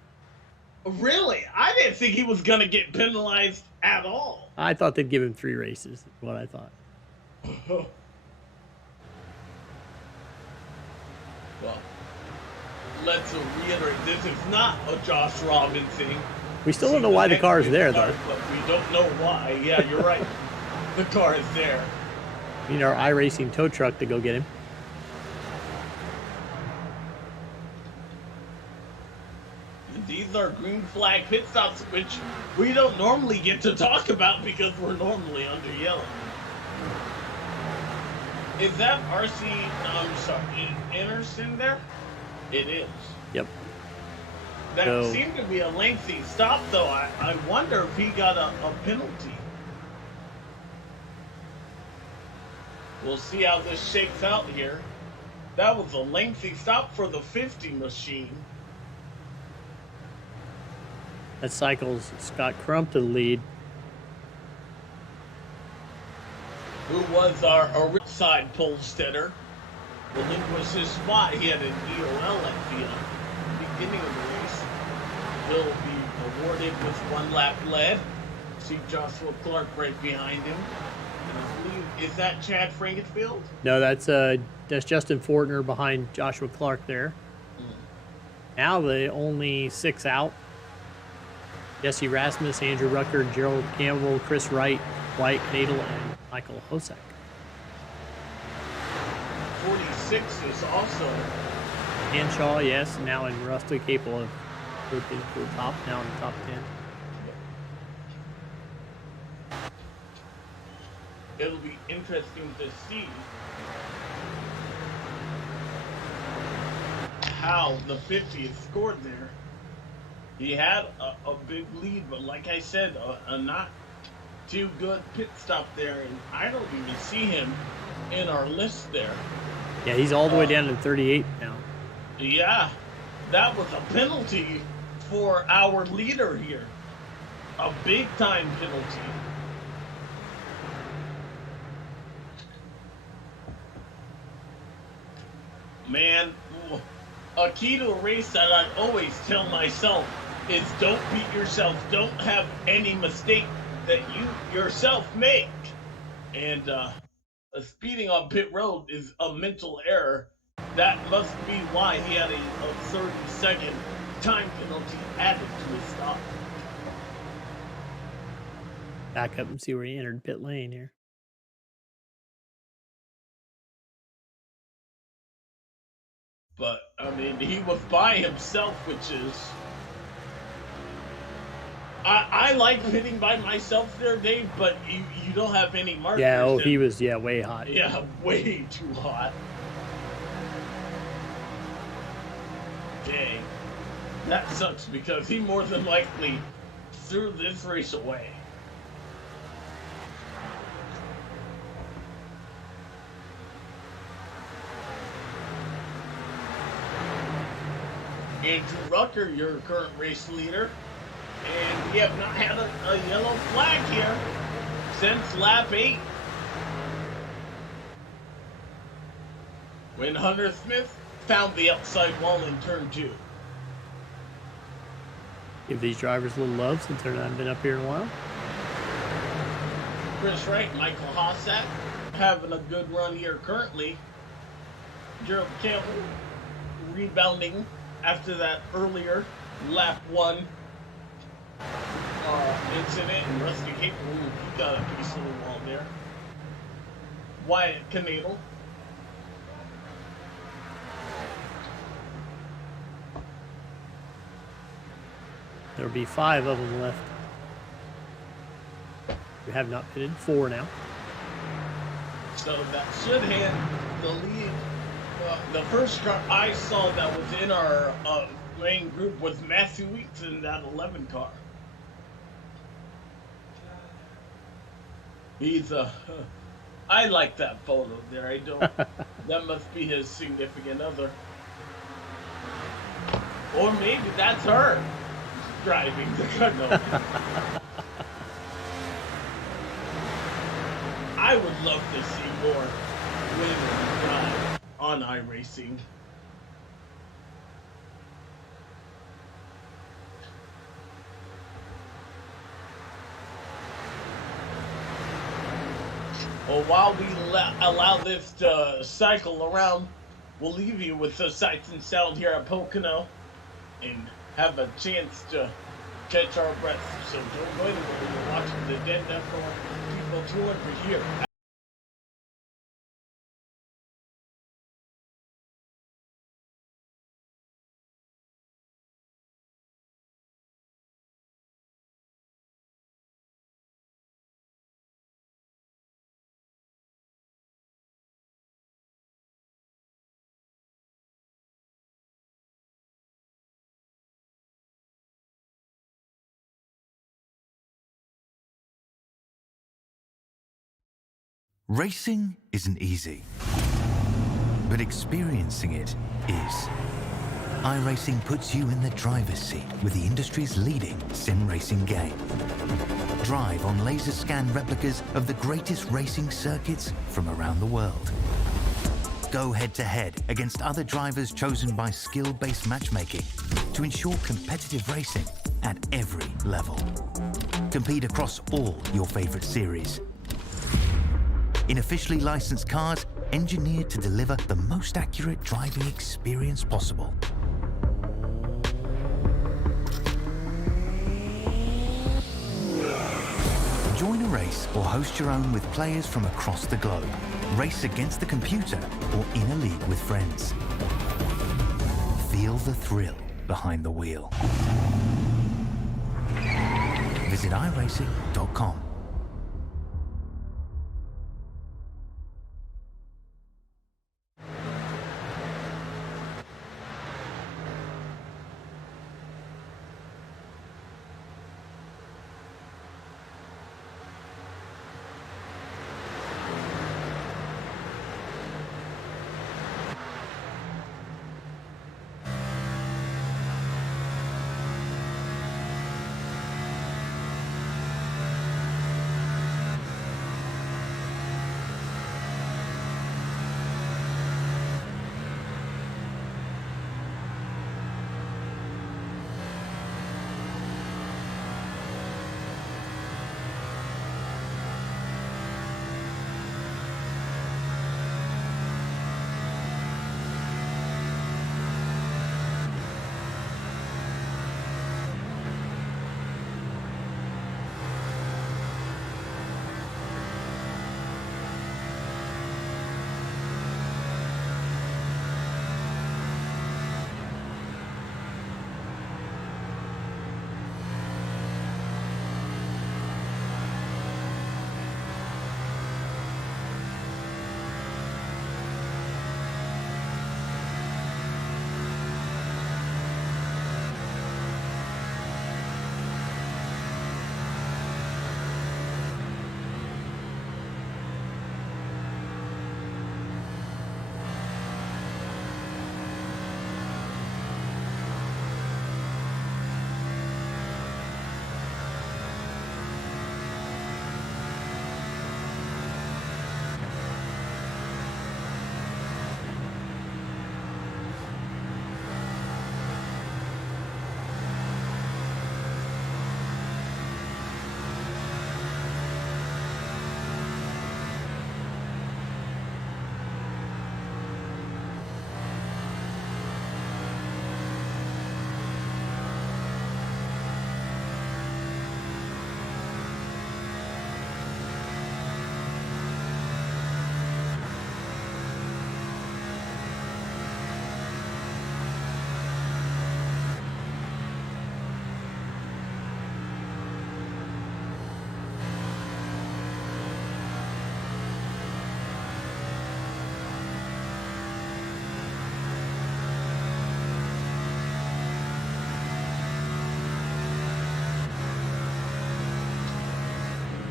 Really? I didn't think he was going to get penalized at all. I thought they'd give him 3 races, is what I thought. Well, let's reiterate, this is not a Josh Robin thing. We still don't know why the car is there, though. But we don't know why. Yeah, you're right. The car is there. We need our iRacing tow truck to go get him. These are green flag pit stops, which we don't normally get to talk about because we're normally under yellow. Is that RC, I'm sorry, Anderson there? It is. Yep. That seemed to be a lengthy stop, though. I wonder if he got a penalty. We'll see how this shakes out here. That was a lengthy stop for the 50 machine. That cycles Scott Crump to the lead. Who was our side pole steader. Relinquished his spot. He had an EOL at the beginning of the race. He'll be awarded with 1 lap led. See Joshua Clark right behind him. And I believe, is that Chad Frankenfield? No, that's Justin Fortner behind Joshua Clark there. Now the only 6 out. Jesse Rasmus, Andrew Rucker, Gerald Campbell, Chris Wright, White Nadel, and Michael Hosek. 46 is also Hanshaw, yes, now in Rusty capable of moving to the top, now in the top 10. It'll be interesting to see how the 50 is scored there. He had a big lead, but like I said, a not too good pit stop there, and I don't even see him in our list there. Yeah, he's all the way down to 38 now. Yeah, that was a penalty for our leader here. A big-time penalty. Man, a key to a race that I always tell myself is don't beat yourself. Don't have any mistake that you yourself make. And speeding on pit road is a mental error. That must be why he had a 30-second time penalty added to his stop. Back up and see where he entered pit lane here. But, I mean, he was by himself, which is... I like hitting by myself there, Dave, but you don't have any markers. Yeah, he was, way hot. Yeah, way too hot. Dang. That sucks because he more than likely threw this race away. Andrew Rucker, your current race leader. And we have not had a yellow flag here since lap 8. When Hunter Smith found the outside wall in turn 2. Give these drivers a little love since they're not been up here in a while. Chris Wright and Michael Hossack having a good run here currently. Gerald Campbell rebounding after that earlier lap 1 incident, and Rusty Cape, he got a piece of the wall there. Wyatt Knadel. There'll be 5 of them left. We have not pitted 4 now. So that should hand the lead. The first car I saw that was in our main group was Matthew Weeks in that 11 car. He's I like that photo there. I don't. That must be his significant other. Or maybe that's her driving the car. No. I would love to see more women drive on iRacing. Well, while we allow this to cycle around, we'll leave you with the sights and sound here at Pocono and have a chance to catch our breath. So don't go anywhere. You're watching the Dead Decor People Tour over here. Racing isn't easy, but experiencing it is. iRacing puts you in the driver's seat with the industry's leading sim racing game. Drive on laser scan replicas of the greatest racing circuits from around the world. Go head-to-head against other drivers chosen by skill-based matchmaking to ensure competitive racing at every level. Compete across all your favorite series. In officially licensed cars, engineered to deliver the most accurate driving experience possible. Join a race or host your own with players from across the globe. Race against the computer or in a league with friends. Feel the thrill behind the wheel. Visit iRacing.com.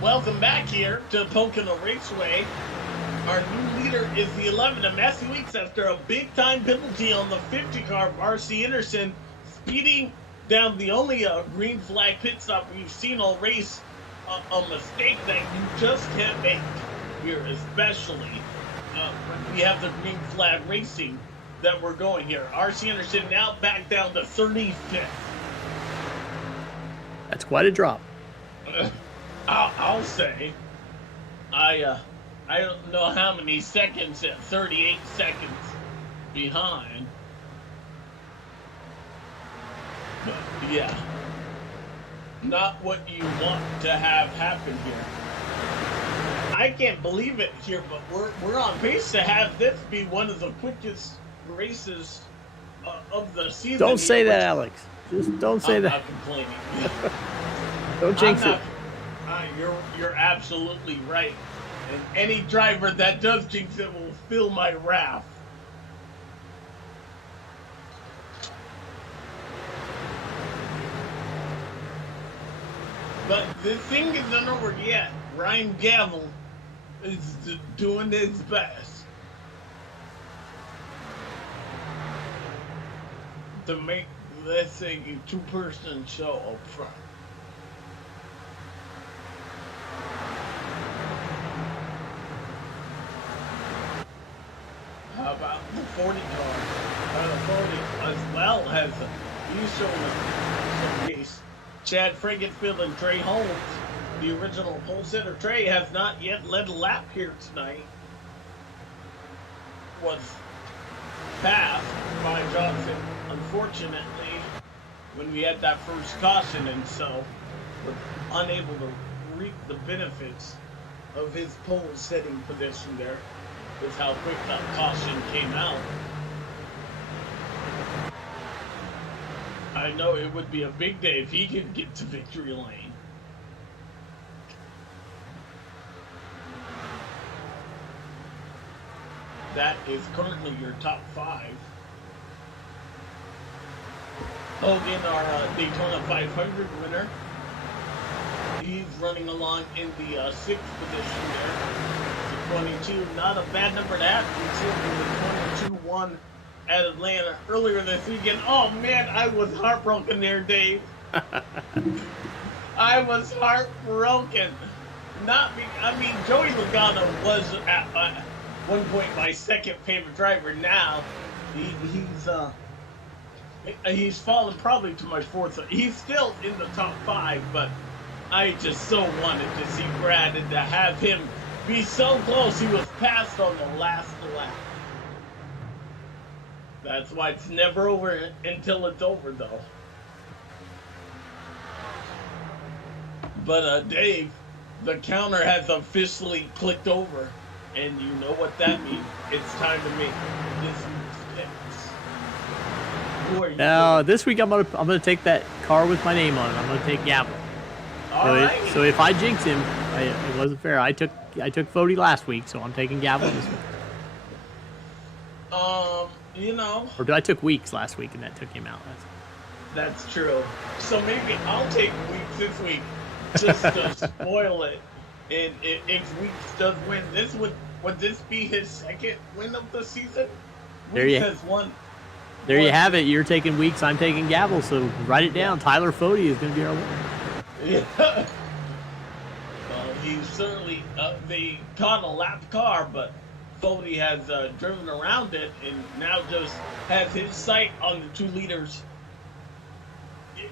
Welcome back here to Pocono Raceway. Our new leader is the 11 of Matthew Weeks after a big-time penalty on the 50 car of R.C. Anderson, speeding down the only green flag pit stop we've seen all race. A mistake that you just can't make here, especially when we have the green flag racing that we're going here. R.C. Anderson now back down to 35th. That's quite a drop. I'll say. I don't know how many seconds at 38 seconds behind. But yeah, not what you want to have happen here. I can't believe it here, but we're on pace to have this be one of the quickest races of the season. Don't say that, Alex. Just don't say that. I'm not complaining. Don't jinx it. You're absolutely right. And any driver that does jinx it will feel my wrath. But the thing isn't over yet. Ryan Gavel is doing his best to make this thing a two-person show up front. How about the 40 car? The 40 as well has he's showing some pace. Chad Frankenfield and Trey Holmes, the original pole sitter. Trey has not yet led a lap here tonight. Was passed by Johnson, unfortunately, when we had that first caution, and so we're unable to reap the benefits of his pole setting position there. Is how quick that caution came out. I know it would be a big day if he could get to victory lane. That is currently your top 5. Hogan, our Daytona 500 winner. He's running along in the 6th position there. 22, not a bad number to have considering the 22-1 at Atlanta earlier this weekend. Oh man, I was heartbroken there, Dave. I was heartbroken. I mean, Joey Logano was at one point my second favorite driver. Now he's fallen probably to my 4th. He's still in the top 5, but I just so wanted to see Brad and to have him be so close. He was passed on the last lap. That's why it's never over until it's over, though. But Dave, the counter has officially clicked over, and you know what that means. It's time to make this picks. Who are you? Now this week I'm gonna take that car with my name on it. I'm gonna take Gavel. So if I jinx him, it wasn't fair. I took Fody last week, so I'm taking Gavel this week. You know. Or I took Weeks last week, and that took him out. That's true. So maybe I'll take Weeks this week just to spoil it. And if Weeks does win, would this be his 2nd win of the season? Weeks has won. There you have it. You're taking Weeks. I'm taking Gavel. So write it down. Tyler Fody is going to be our winner. Yeah. Well, he's certainly they caught a lap car, but Fody has driven around it and now just has his sight on the 2 leaders.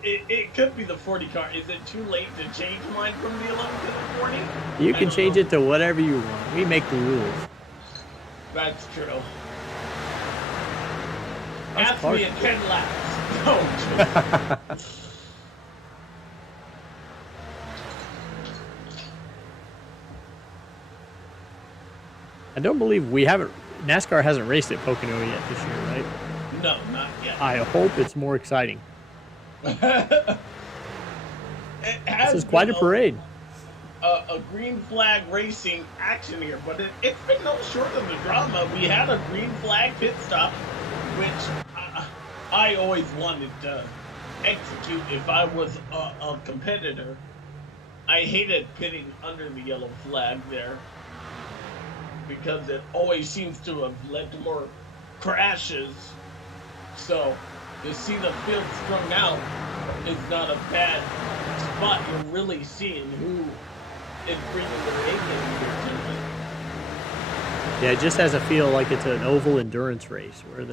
It could be the 40 car. Is it too late to change mine from the 11 to the 40? You can change it to whatever you want. We make the rules. That's true. Ask me in 10 laps. No. I don't believe NASCAR hasn't raced at Pocono yet this year, right? No, not yet. I hope it's more exciting. This is quite a parade. A green flag racing action here, but it's been no short of the drama. We had a green flag pit stop, which I always wanted to execute if I was a competitor. I hated pitting under the yellow flag there because it always seems to have led to more crashes. So to see the field strung out is not a bad spot. You're really seeing who is bringing their A game here tonight. Yeah, it just has a feel like it's an oval endurance race where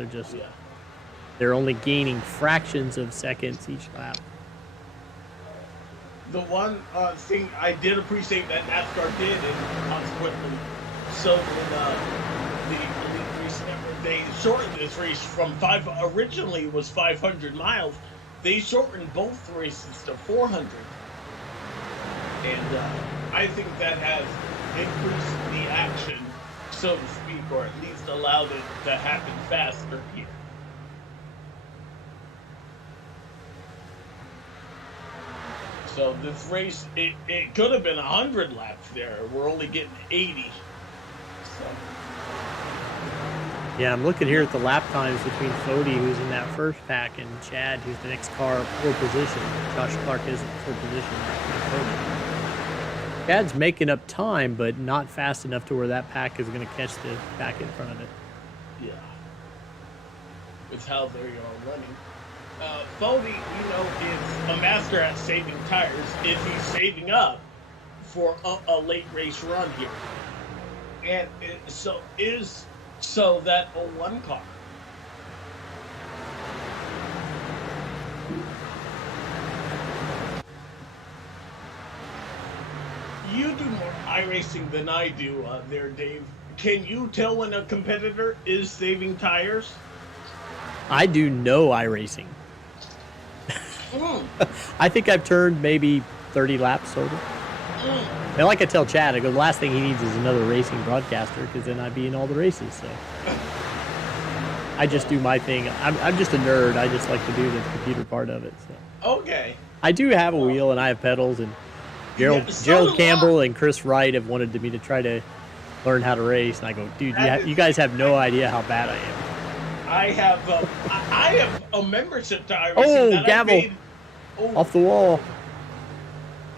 they're only gaining fractions of seconds each lap. The one thing I did appreciate that NASCAR did, and consequently so did the Elite Race Network, they shortened this race from originally it was 500 miles. They shortened both races to 400. And I think that has increased the action, so to speak, or at least allowed it to happen faster here. So this race, it could have been 100 laps there. We're only getting 80. So. Yeah, I'm looking here at the lap times between Fody, who's in that first pack, and Chad, who's the next car, pole position. Josh Clark is in pole position right. Chad's making up time, but not fast enough to where that pack is going to catch the pack in front of it. Yeah. With how they are running. Fody, is a master at saving tires if he's saving up for a late race run here. And so that 01 car. You do more iRacing than I do there, Dave. Can you tell when a competitor is saving tires? I do no iRacing. I think I've turned maybe 30 laps total. And like I tell Chad, I go, the last thing he needs is another racing broadcaster, because then I'd be in all the races. So I just do my thing. I'm just a nerd. I just like to do the computer part of it. So Okay. I do have a wheel and I have pedals, and Gerald Campbell and Chris Wright have wanted me to try to learn how to race, and I go, dude, you guys have no idea how bad I am. I have a membership to iRacing. Oh, that gavel. I paid, Off the wall.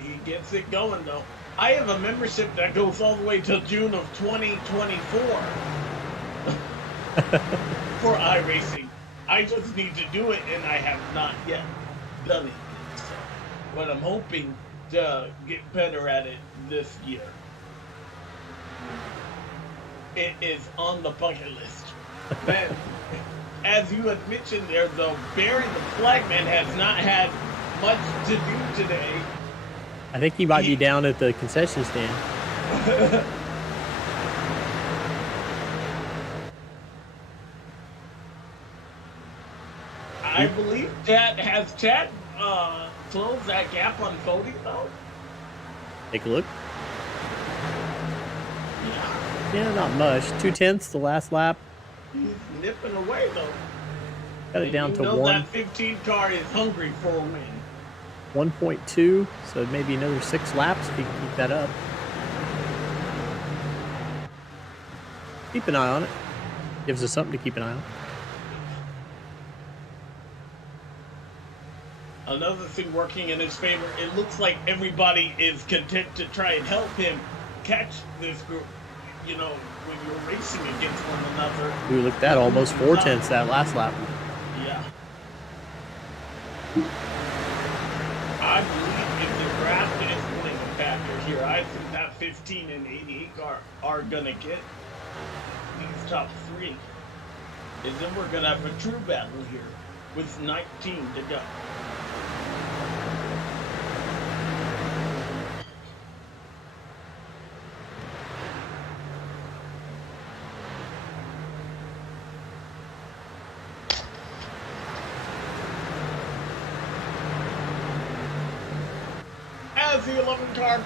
He gets it going, though. I have a membership that goes all the way to June of 2024 for iRacing. I just need to do it, and I have not yet done it. So, but I'm hoping to get better at it this year. It is on the bucket list. Man, as you had mentioned there, though, Barry the Flagman has not had much to do today. I think he might be down at the concession stand. I believe has Chad closed that gap on Fody, though? Take a look. Yeah. Yeah, not much. 2/10 the last lap. He's nipping away, though. Got it down to 1. That 15 car is hungry for a win. 1.2, so maybe another 6 laps if he can keep that up. Keep an eye on it. Gives us something to keep an eye on. Another thing working in his favor, it looks like everybody is content to try and help him catch this group. When you're racing against one another. We looked at almost 4/10 that last lap. Yeah. I believe if the draft is playing a factor here, I think that 15 and 88 are going to get these top 3. And then we're going to have a true battle here with 19 to go. As the 11 car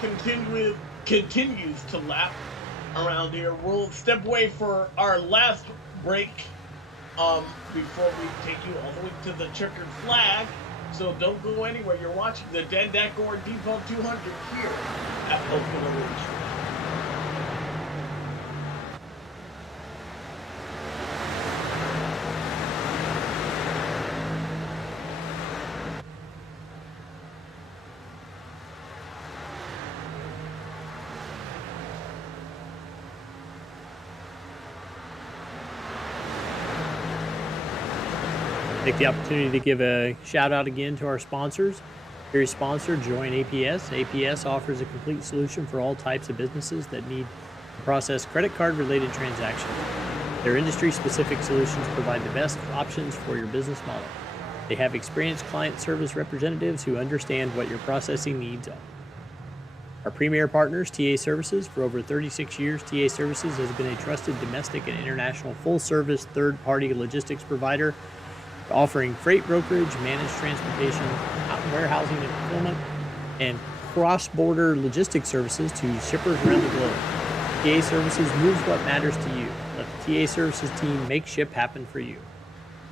continues to lap around here, we'll step away for our last break before we take you all the way to the checkered flag. So don't go anywhere. You're watching the Decor Depot 200 here at Pocono Ridge. Take the opportunity to give a shout out again to our sponsors. Series sponsor, Join APS. APS offers a complete solution for all types of businesses that need to process credit card related transactions. Their industry specific solutions provide the best options for your business model. They have experienced client service representatives who understand what your processing needs are. Our premier partners, TA Services. For over 36 years, TA Services has been a trusted domestic and international full-service third-party logistics provider, offering freight brokerage, managed transportation, warehousing and fulfillment, and cross-border logistics services to shippers around the globe. TA Services moves what matters to you. Let the TA Services team make ship happen for you.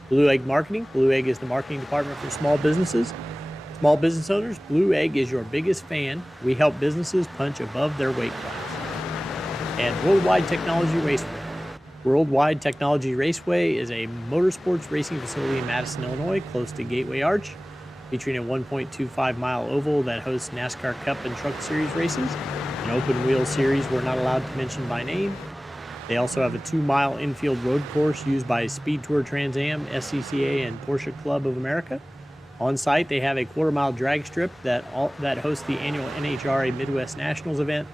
Blue Egg Marketing. Blue Egg is the marketing department for small businesses. Small business owners, Blue Egg is your biggest fan. We help businesses punch above their weight class. And Worldwide Technology Raceway. Worldwide Technology Raceway is a motorsports racing facility in Madison, Illinois, close to Gateway Arch, featuring a 1.25-mile oval that hosts NASCAR Cup and Truck Series races, an open wheel series we're not allowed to mention by name. They also have a 2-mile infield road course used by Speed Tour Trans Am, SCCA, and Porsche Club of America. On site, they have a 1/4-mile drag strip that hosts the annual NHRA Midwest Nationals event,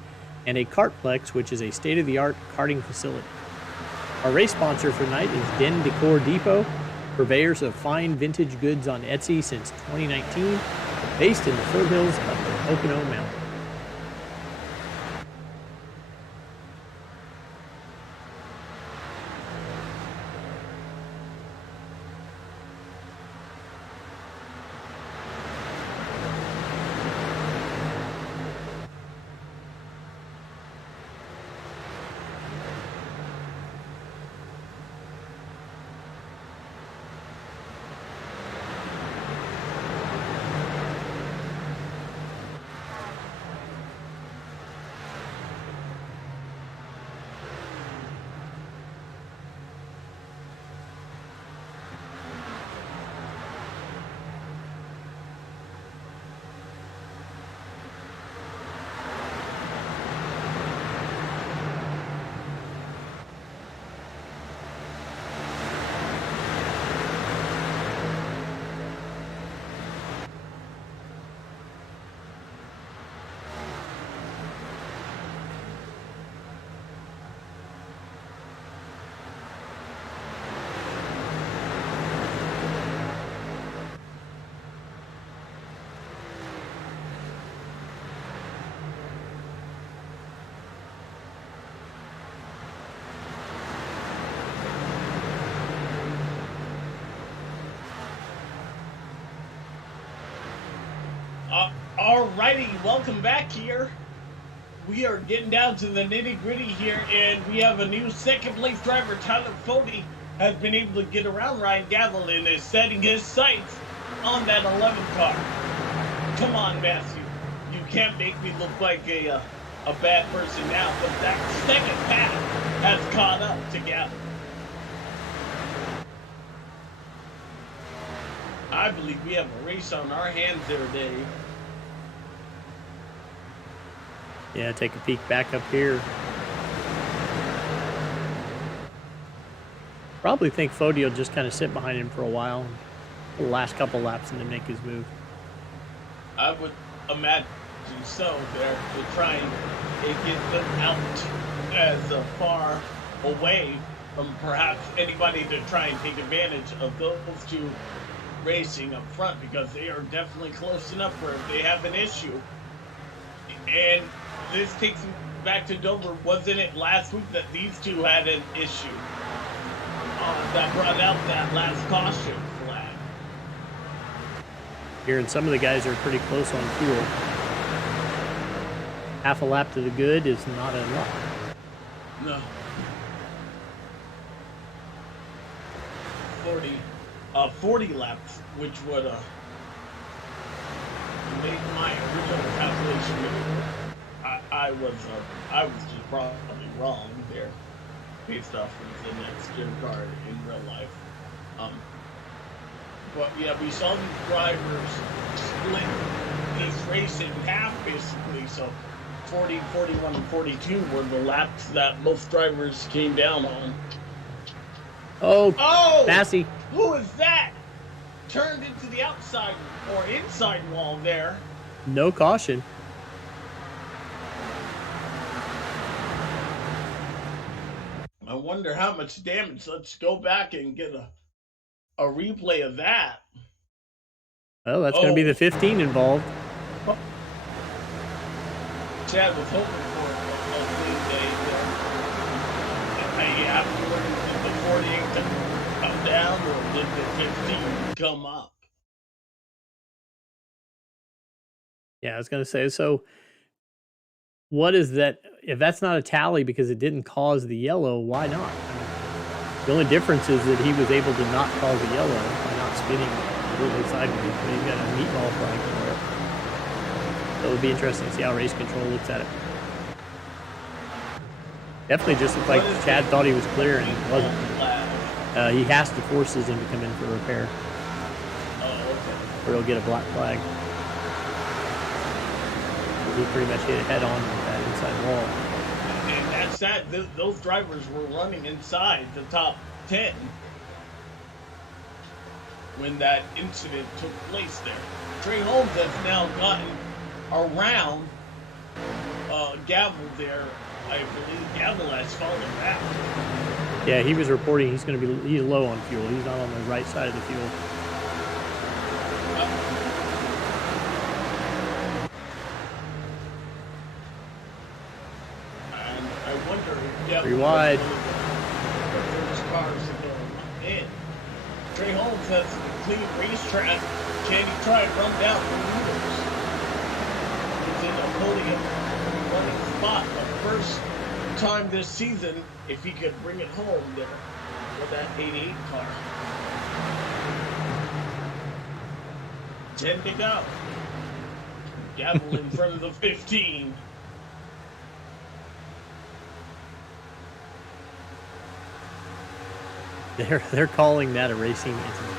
and a kartplex, which is a state-of-the-art karting facility. Our race sponsor for tonight is Decor Depot, purveyors of fine vintage goods on Etsy since 2019, based in the foothills of the Pocono Mountains. Alrighty, welcome back here. We are getting down to the nitty gritty here, and we have a new second place driver. Tyler Fody has been able to get around Ryan Gavel and is setting his sights on that 11 car. Come on, Matthew. You can't make me look like a bad person now, but that second pass has caught up to Gavel. I believe we have a race on our hands there, Dave. Yeah, take a peek back up here. Probably think Fody will just kind of sit behind him for a while, the last couple laps, and then make his move. I would imagine so there, to try and get them out as far away from perhaps anybody to try and take advantage of those two racing up front, because they are definitely close enough where if they have an issue. And this takes me back to Dover. Wasn't it last week that these two had an issue that brought out that last caution flag? Here, and some of the guys are pretty close on fuel. Half a lap to the good is not a lot. No. 40 laps, which would make my original calculation. I was just probably wrong there, based off of the next gen car in real life. But yeah, we saw these drivers split this race in half basically. So 40, 41, and 42 were the laps that most drivers came down on. Oh, Massey. Who is that? turned into the outside or inside wall there. No caution. I wonder how much damage. Let's go back and get a replay of that. Well, that's going to be the 15 involved. Oh. Chad was hoping for a clean day there. And afterwards, did the 48 come down or did the 15 come up? Yeah, I was going to say, so what is that? If that's not a tally because it didn't cause the yellow, why not? I mean, the only difference is that he was able to not cause the yellow by not spinning really sideways, but he's got a meatball flag for it. So it would be interesting to see how race control looks at it. Definitely just looked like Chad thought he was clear and he wasn't. He has to force him to come in for repair. Oh, okay. Or he'll get a black flag. He pretty much hit it head on with that inside wall. And that's that. Those drivers were running inside the top 10 when that incident took place there. Trey Holmes has now gotten around Gavel there. I believe Gavel has fallen back. Yeah, he was reporting he's low on fuel. He's not on the right side of the fuel. Pretty wide. Those cars are going in. Trey Holmes has a clean racetrack. Can he try and run down the leaders? He's in a podium running spot. The first time this season, if he could bring it home there with that 88 car. 10 to go. Gavel in front of the 15. They're calling that a racing incident.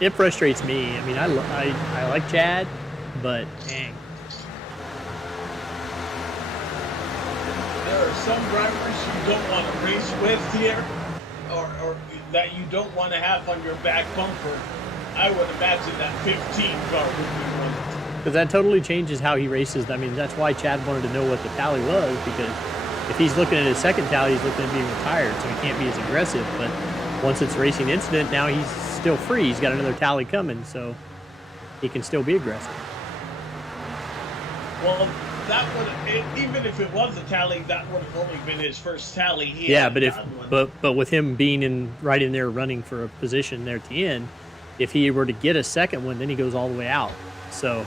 It frustrates me. I mean, I like Chad, but dang. There are some drivers you don't want to race with here, or that you don't want to have on your back bumper. I would imagine that 15 car would be one. Because that totally changes how he races. I mean, that's why Chad wanted to know what the tally was, because if he's looking at his second tally, he's looking at being retired, so he can't be as aggressive. But once it's racing incident, now he's still free. He's got another tally coming, so he can still be aggressive. Well, that would, even if it was a tally, that would have only been his first tally. But with him being right in there running for a position there at the end, if he were to get a second one, then he goes all the way out. So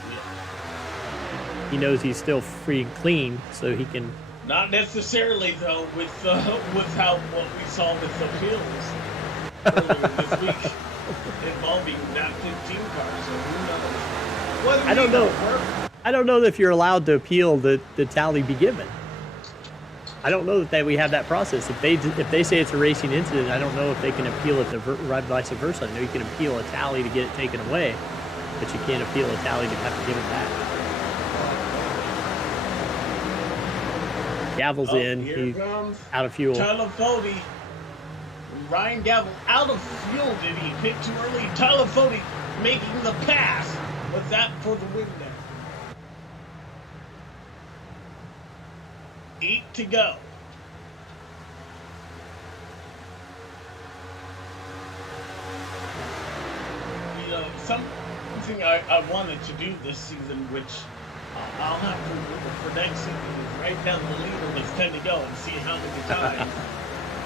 he knows he's still free and clean, so he can. Not necessarily, though, with what we saw with appeals earlier this week involving that 15 car. So who knows? I don't know. I don't know if you're allowed to appeal the tally be given. I don't know that we have that process. If they say it's a racing incident, I don't know if they can appeal it vice versa. I know you can appeal a tally to get it taken away, but you can't appeal a tally to have to give it back. Gavel's in. He's out of fuel. Tyler Fody. Ryan Gavel out of fuel. Did he pit too early? Tyler Fody making the pass. Was that for the win there? 8 to go. You know, something I wanted to do this season, which I'll have to remember for next season, is write down the leader with 10 to go and see how many times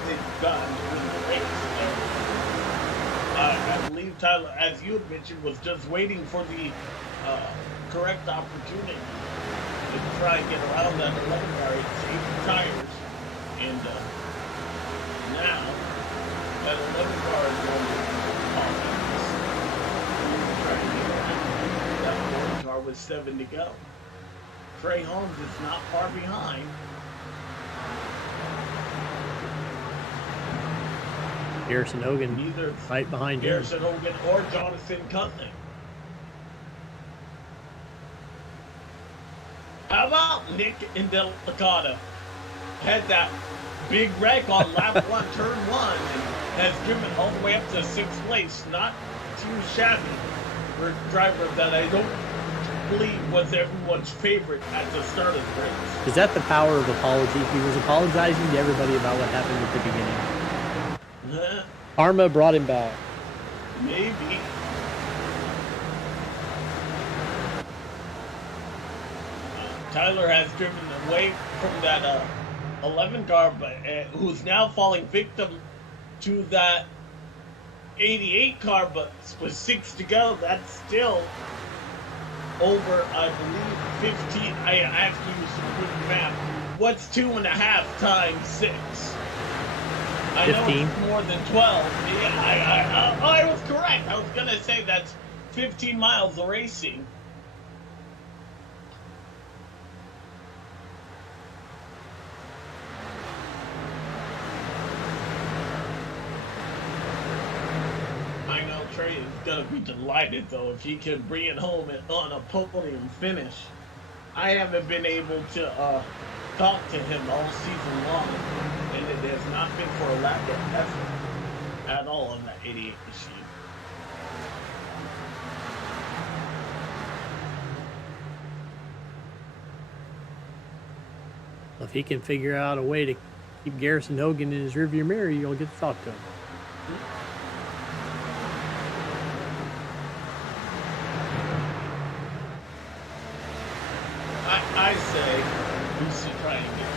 they've gotten to win the race. I believe Tyler, as you had mentioned, was just waiting for the correct opportunity to try and get around that 11 car and save the tires. And now, that 11 car is going to try to get around that 4 car with 7 to go. Trey Holmes is not far behind. Garrison Hogan right behind him. Garrison Hogan or Jonathan Cutling. How about Nick and Delicado? Had that big wreck on lap 1, turn 1, and has driven all the way up to 6th place. Not too shabby for a driver that I don't believe was everyone's favorite at the start of the race. Is that the power of apology? He was apologizing to everybody about what happened at the beginning. Karma brought him back. Maybe. Tyler has driven away from that 11 car, but who's now falling victim to that 88 car, but with 6 to go. That's still over, I believe, 15. I have to use some quick math. What's 2.5 times 6? I 15. know it's more than 12. Yeah, I was correct. I was gonna say that's 15 miles of racing. I know Trey is gonna be delighted though if he can bring it home on a podium finish. I haven't been able to talk to him all season long, and it has not been for a lack of effort at all on that 88 machine. Well, if he can figure out a way to keep Garrison Hogan in his rearview mirror, you'll get to talk to him. I say we should try and get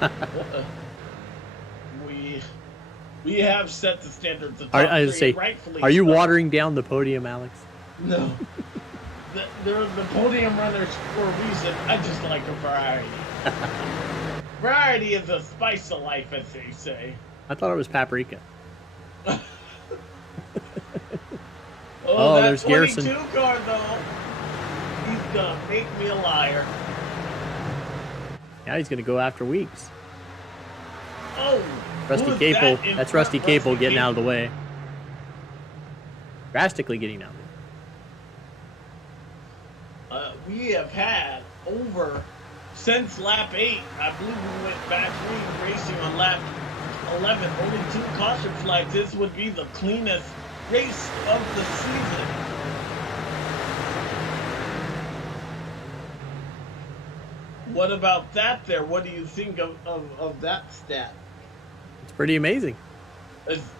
to talk. We have set the standards. The top three, rightfully are you so. watering down the podium, Alex? No. They're the podium runners for a reason. I just like a variety. Variety is a spice of life, as they say. I thought it was paprika. Oh, there's Garrison. 22 car, though. He's gonna make me a liar. Now he's going to go after Weeks. Oh, Rusty Capel. That's Rusty Capel getting out of the way. Drastically getting out of the way. We have had over, since lap 8, I believe we went back racing on lap 11, only 2 caution flags. This would be the cleanest race of the season. What about that there? What do you think of that stat? It's pretty amazing.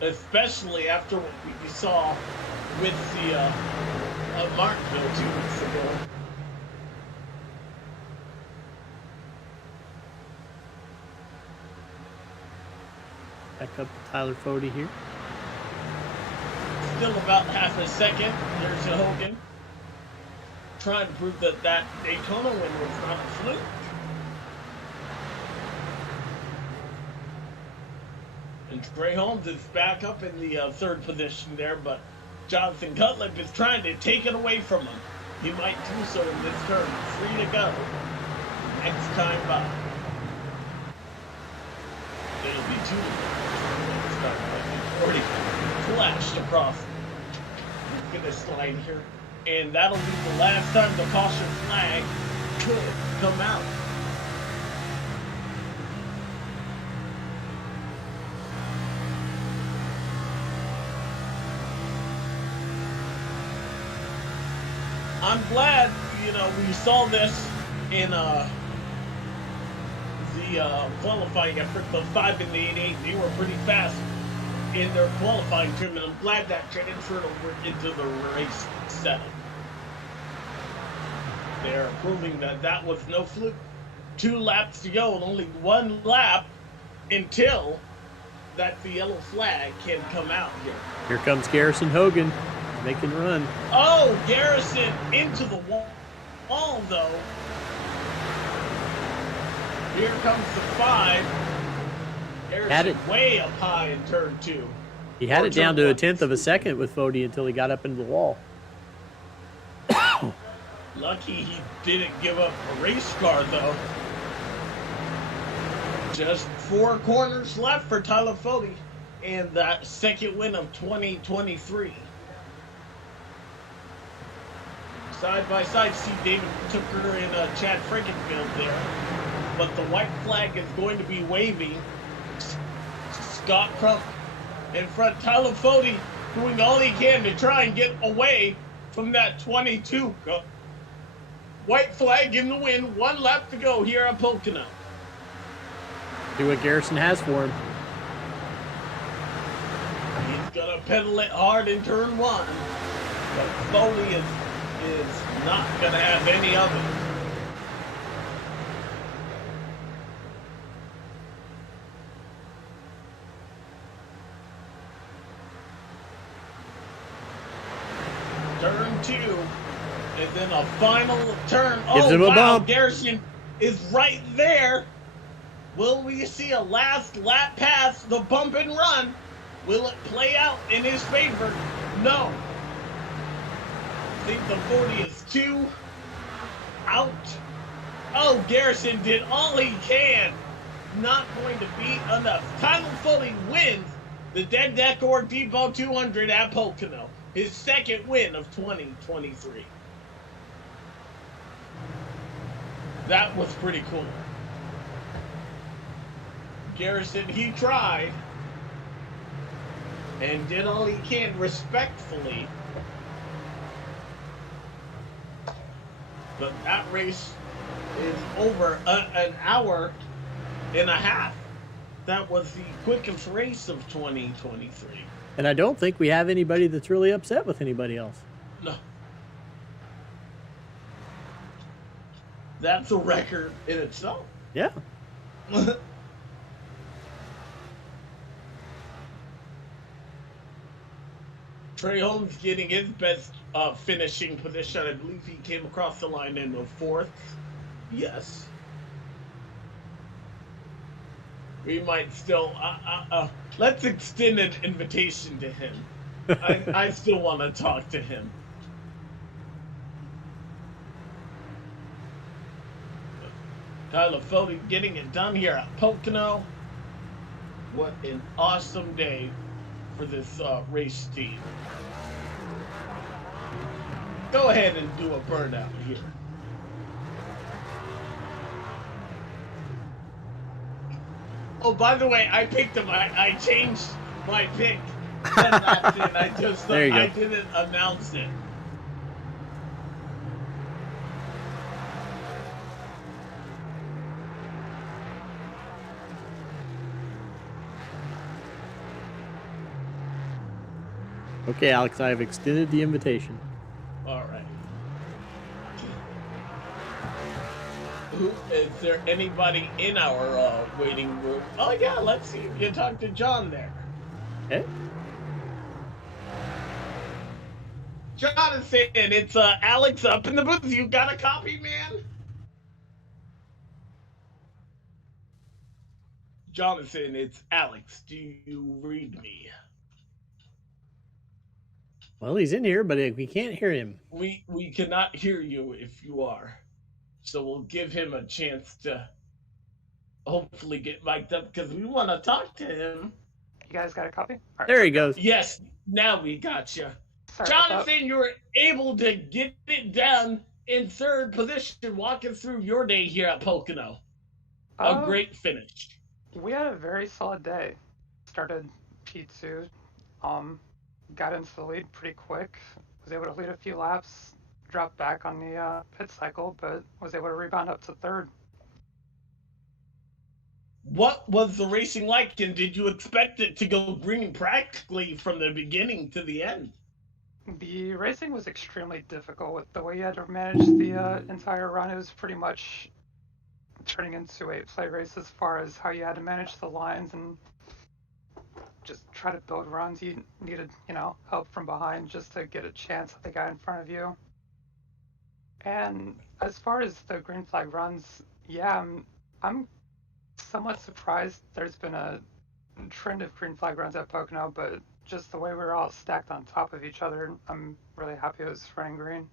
Especially after what we saw with the Martinsville 2 weeks ago. Back up to Tyler Fody here. Still about half a second. There's a Hogan. Trying to prove that that Daytona win was not a fluke. And Trey Holmes is back up in the 3rd position there, but Jonathan Cutlip is trying to take it away from him. He might do so in this turn. 3 to go. Next time by. It'll be 2 to go. Already flashed across. He's going to slide here. And that'll be the last time the caution flag could come out. I'm glad, we saw this in the qualifying effort, the 5 and the 8-8. They were pretty fast in their qualifying term, and I'm glad that transferred over into the race setup. They're proving that that was no fluke. 2 laps to go, and only 1 lap until the yellow flag can come out here. Here comes Garrison Hogan making run. Oh, Garrison into the wall, though. Here comes the 5. Garrison way up high in turn 2. He had it down to a 1/10 of a second with Fody until he got up into the wall. Lucky he didn't give up a race car, though. Just 4 corners left for Tyler Fody and that second win of 2023. Side by side, see David Tooker and Chad Frankenfield there. but the white flag is going to be waving. Scott Crump in front. Tyler Fody doing all he can to try and get away from that 22. White flag in the wind. 1 lap to go here at Pocono. See what Garrison has for him. He's going to pedal it hard in turn 1. But Foley is not going to have any of it. Turn 2, and then a final turn. Gives Oh, him a wow, bump. Garrison is right there. Will we see a last lap pass, the bump and run? Will it play out in his favor? No. I think the 40 is 2 out. Oh, Garrison did all he can. Not going to be enough. Tyler Foley wins the Decor Depot 200 at Pocono. His second win of 2023. That was pretty cool. Garrison, he tried and did all he can respectfully. But that race is over an hour and a half. That was the quickest race of 2023. And I don't think we have anybody that's really upset with anybody else. No. That's a record in itself. Yeah. Trey Holmes getting his best finishing position. I believe he came across the line in the 4th. Yes. We might still... let's extend an invitation to him. I still want to talk to him. Tyler Fody getting it done here at Pocono. What an awesome day for this race team. Go ahead and do a burnout here. Oh, by the way, I picked him. I changed my pick. That's it. I just There you go. I didn't announce it. Okay, Alex, I have extended the invitation. All right. Is there anybody in our waiting room? Oh yeah, let's see if you talk to John there. Okay. John is saying it's Alex up in the booth. You got a copy, man? John is saying it's Alex. Do you read me? Well, he's in here, but we can't hear him. We cannot hear you if you are. So we'll give him a chance to hopefully get mic'd up because we want to talk to him. You guys got a copy? All right. There he goes. Yes, now we got you. Sorry about that. Jonathan, you were able to get it done in 3rd position, walking through your day here at Pocono. A great finish. We had a very solid day. Started P2, got into the lead pretty quick. Was able to lead a few laps, dropped back on the pit cycle, but was able to rebound up to 3rd. What was the racing like, and did you expect it to go green practically from the beginning to the end? The racing was extremely difficult with the way you had to manage the entire run. It was pretty much turning into a play race as far as how you had to manage the lines and just try to build runs. You needed, help from behind just to get a chance at the guy in front of you. And as far as the green flag runs, yeah, I'm somewhat surprised there's been a trend of green flag runs at Pocono, but just the way we were all stacked on top of each other, I'm really happy it was running green.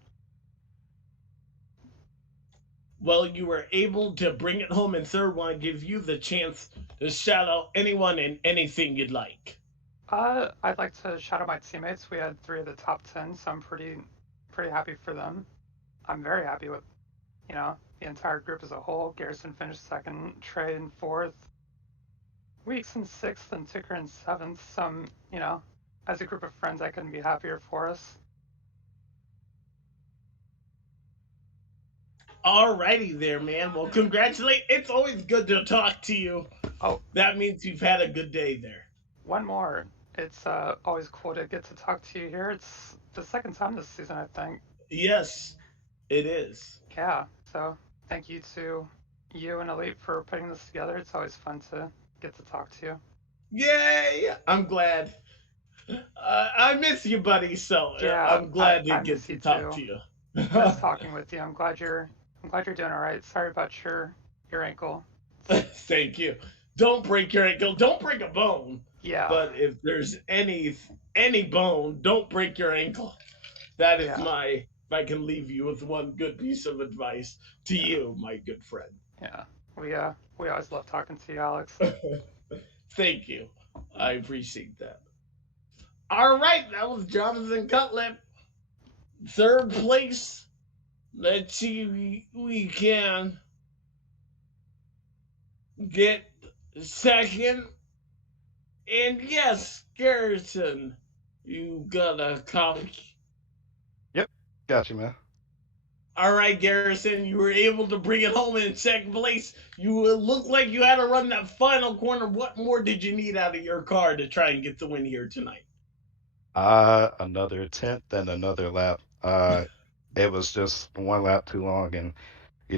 Well, you were able to bring it home in 3rd. Want to give you the chance to shout out anyone and anything you'd like. I'd like to shout out my teammates. We had 3 of the top 10, so I'm pretty happy for them. I'm very happy with, the entire group as a whole. Garrison finished second, Trey in fourth, Weeks in sixth, and Ticker in seventh. Some, as a group of friends, I couldn't be happier for us. Alrighty there, man. Well, congratulate. It's always good to talk to you. Oh, that means you've had a good day there. One more. It's always cool to get to talk to you here. It's the second time this season, I think. Yes, it is. Yeah. So thank you to you and Elite for putting this together. It's always fun to get to talk to you. Yay! I'm glad. I miss you, buddy. So yeah, I'm glad to get to talk to you. Nice talking with you. I'm glad you're doing all right. Sorry about your ankle. Thank you. Don't break your ankle. Don't break a bone. Yeah. But if there's any bone, don't break your ankle. That is if I can leave you with one good piece of advice to you, my good friend. Yeah. We always love talking to you, Alex. Thank you. I appreciate that. All right, that was Jonathan Cutlip. Third place. Let's see if we can get second. And yes, Garrison, you got a copy. Yep, got you, man. All right, Garrison, you were able to bring it home in second place. You look like you had to run that final corner. What more did you need out of your car to try and get the win here tonight? Another 10th and another lap. It was just one lap too long, and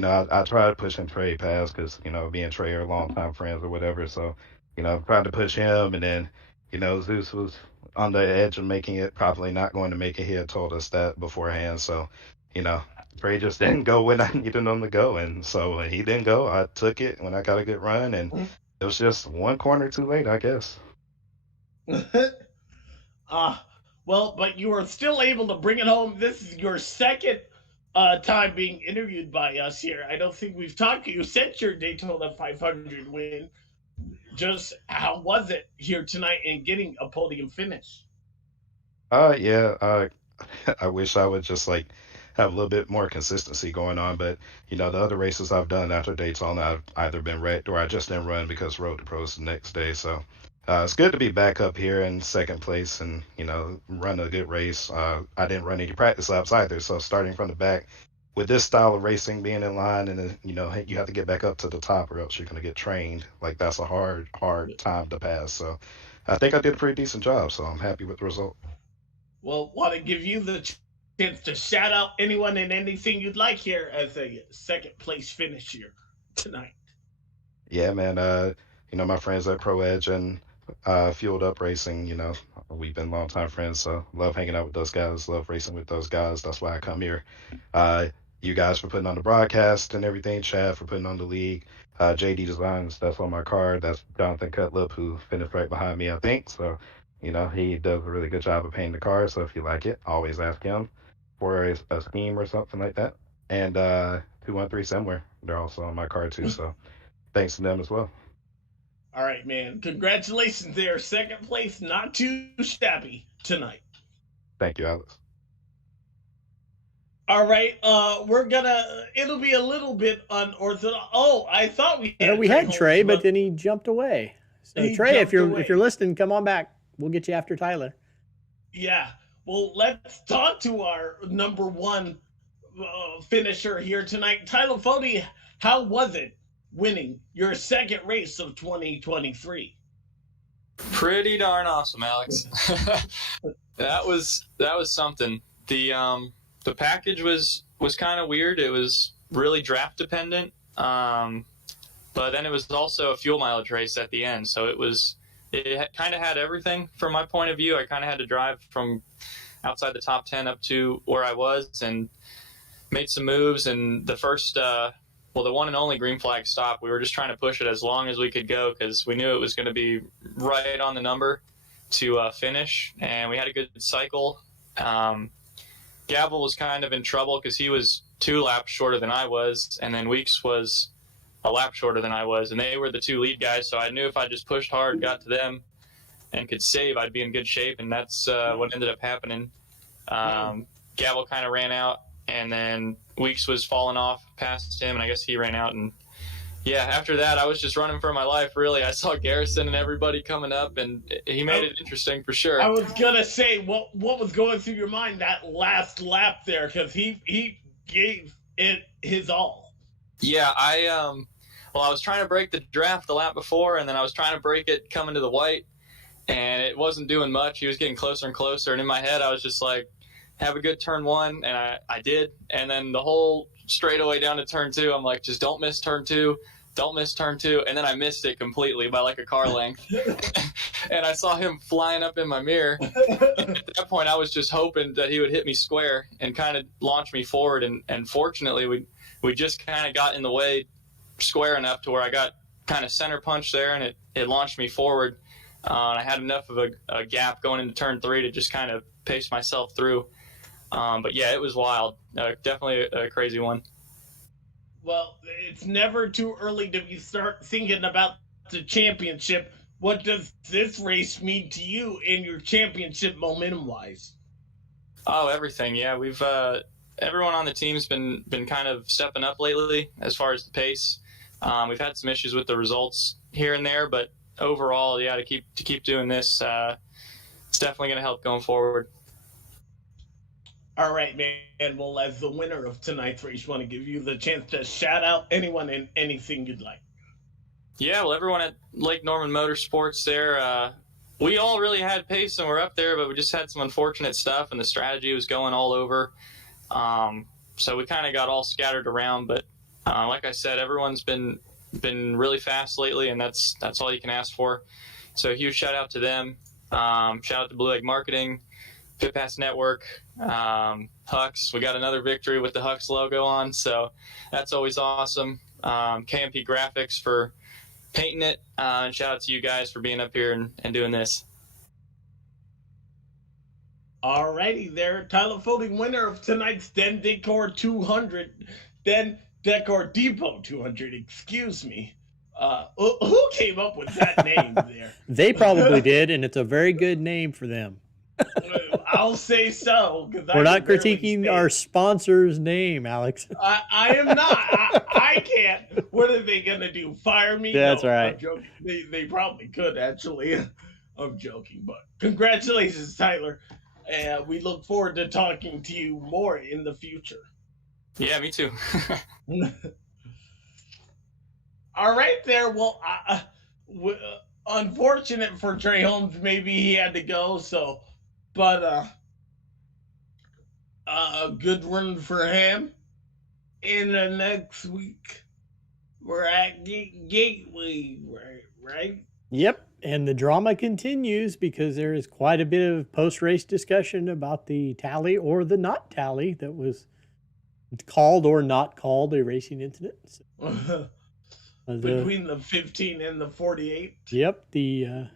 I tried pushing Trey past because me and Trey are longtime friends or whatever. So I tried to push him, and then Zeus was on the edge of making it, probably not going to make it. He had told us that beforehand. So Trey just didn't go when I needed him to go, and so when he didn't go, I took it when I got a good run, and it was just one corner too late, I guess. Well, but you were still able to bring it home. This is your second time being interviewed by us here. I don't think we've talked to you since your Daytona 500 win. Just how was it here tonight in getting a podium finish? I wish I would just have a little bit more consistency going on, but the other races I've done after Daytona, I've either been wrecked or I just didn't run because Road to Pros the next day. So it's good to be back up here in second place and run a good race. I didn't run any practice laps either, so starting from the back with this style of racing, being in line, and then you have to get back up to the top or else you're going to get trained. That's a hard time to pass. So I think I did a pretty decent job, so I'm happy with the result. Well, want to give you the chance to shout out anyone and anything you'd like here as a second place finish here tonight. Yeah, man. My friends at Pro Edge and Fueled Up Racing, we've been longtime friends, so love hanging out with those guys, love racing with those guys. That's why I come here. You guys for putting on the broadcast and everything, Chad for putting on the league, JD Designs, that's on my card. That's Jonathan Cutlip, who finished right behind me, I think. So, he does a really good job of painting the car. So if you like it, always ask him for a scheme or something like that. And 213 Somewhere, they're also on my card too. So thanks to them as well. All right, man. Congratulations there. Second place, not too shabby tonight. Thank you, Alex. All right, it'll be a little bit unorthodox. Oh, I thought we had Trey, but then he jumped away. So Trey, if you're listening, come on back. We'll get you after Tyler. Yeah. Well, let's talk to our number one finisher here tonight. Tyler Fody, how was it winning your second race of 2023? Pretty darn awesome, Alex. that was something. The package was kind of weird. It was really draft dependent, but then it was also a fuel mileage race at the end. So it kind of had everything from my point of view. I kind of had to drive from outside the top 10 up to where I was and made some moves. And the first, the one and only green flag stop, we were just trying to push it as long as we could go because we knew it was going to be right on the number to finish. And we had a good cycle. Gavel was kind of in trouble because he was 2 laps shorter than I was, and then Weeks was a lap shorter than I was, and they were the 2 lead guys, so I knew if I just pushed hard, got to them, and could save, I'd be in good shape, and that's what ended up happening. Gavel kind of ran out, and then Weeks was falling off past him, and I guess he ran out. And yeah, after that, I was just running for my life, really. I saw Garrison and everybody coming up, and he made it interesting for sure. I was gonna say, what was going through your mind that last lap there? Because he gave it his all. Yeah, I was trying to break the draft the lap before, and then I was trying to break it coming to the white, and it wasn't doing much. He was getting closer and closer, and in my head, I was just like, have a good turn one, and I did. And then the whole straightaway down to turn two, I'm like, just don't miss turn two. Don't miss turn two. And then I missed it completely by like a car length. And I saw him flying up in my mirror. And at that point, I was just hoping that he would hit me square and kind of launch me forward. And fortunately, we just kind of got in the way square enough to where I got kind of center punch there, and it launched me forward. I had enough of a gap going into turn three to just kind of pace myself through. But yeah, it was wild. Definitely a crazy one. Well, it's never too early to start thinking about the championship. What does this race mean to you in your championship momentum-wise? Oh, everything. Yeah, we've everyone on the team's been kind of stepping up lately as far as the pace. We've had some issues with the results here and there, but overall, yeah, to keep doing this, it's definitely going to help going forward. All right, man. Well, as the winner of tonight's race, I want to give you the chance to shout out anyone and anything you'd like. Yeah, well, everyone at Lake Norman Motorsports there, we all really had pace and we're up there, but we just had some unfortunate stuff, and the strategy was going all over. So we kind of got all scattered around. But like I said, everyone's been really fast lately, and that's all you can ask for. So a huge shout out to them. Shout out to Blue Egg Marketing, Pit Pass Network, Hux. We got another victory with the Hux logo on, so that's always awesome. KMP Graphics for painting it, and shout out to you guys for being up here and doing this. Alrighty there, Tyler Folding, winner of tonight's Den Decor 200, Den Decor Depot 200, excuse me. Who came up with that name there? They probably did, and it's a very good name for them. I'll say so. We're not critiquing our sponsor's name, Alex. I am not. I can't. What are they going to do? Fire me? That's no, right. I'm joking. They probably could, actually. I'm joking. But congratulations, Tyler. And we look forward to talking to you more in the future. Yeah, me too. All right there. Well, unfortunate for Trey Holmes, maybe he had to go, so... But a good run for him. In the next week, we're at Gateway, right? Yep, and the drama continues because there is quite a bit of post-race discussion about the tally or the not tally that was called or not called a racing incident. So, between the 15 and the 48. Yep, the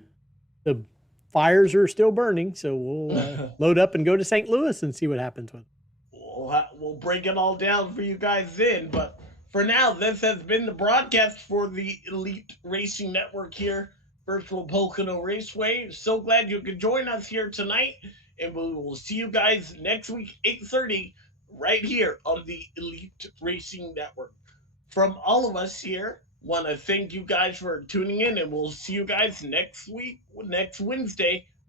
fires are still burning, so we'll load up and go to St. Louis and see what happens with it. We'll break it all down for you guys then, but for now, this has been the broadcast for the Elite Racing Network here, Virtual Pocono Raceway. So glad you could join us here tonight, and we will see you guys next week, 8:30, right here on the Elite Racing Network. From all of us here, want to thank you guys for tuning in, and we'll see you guys next week, next Wednesday,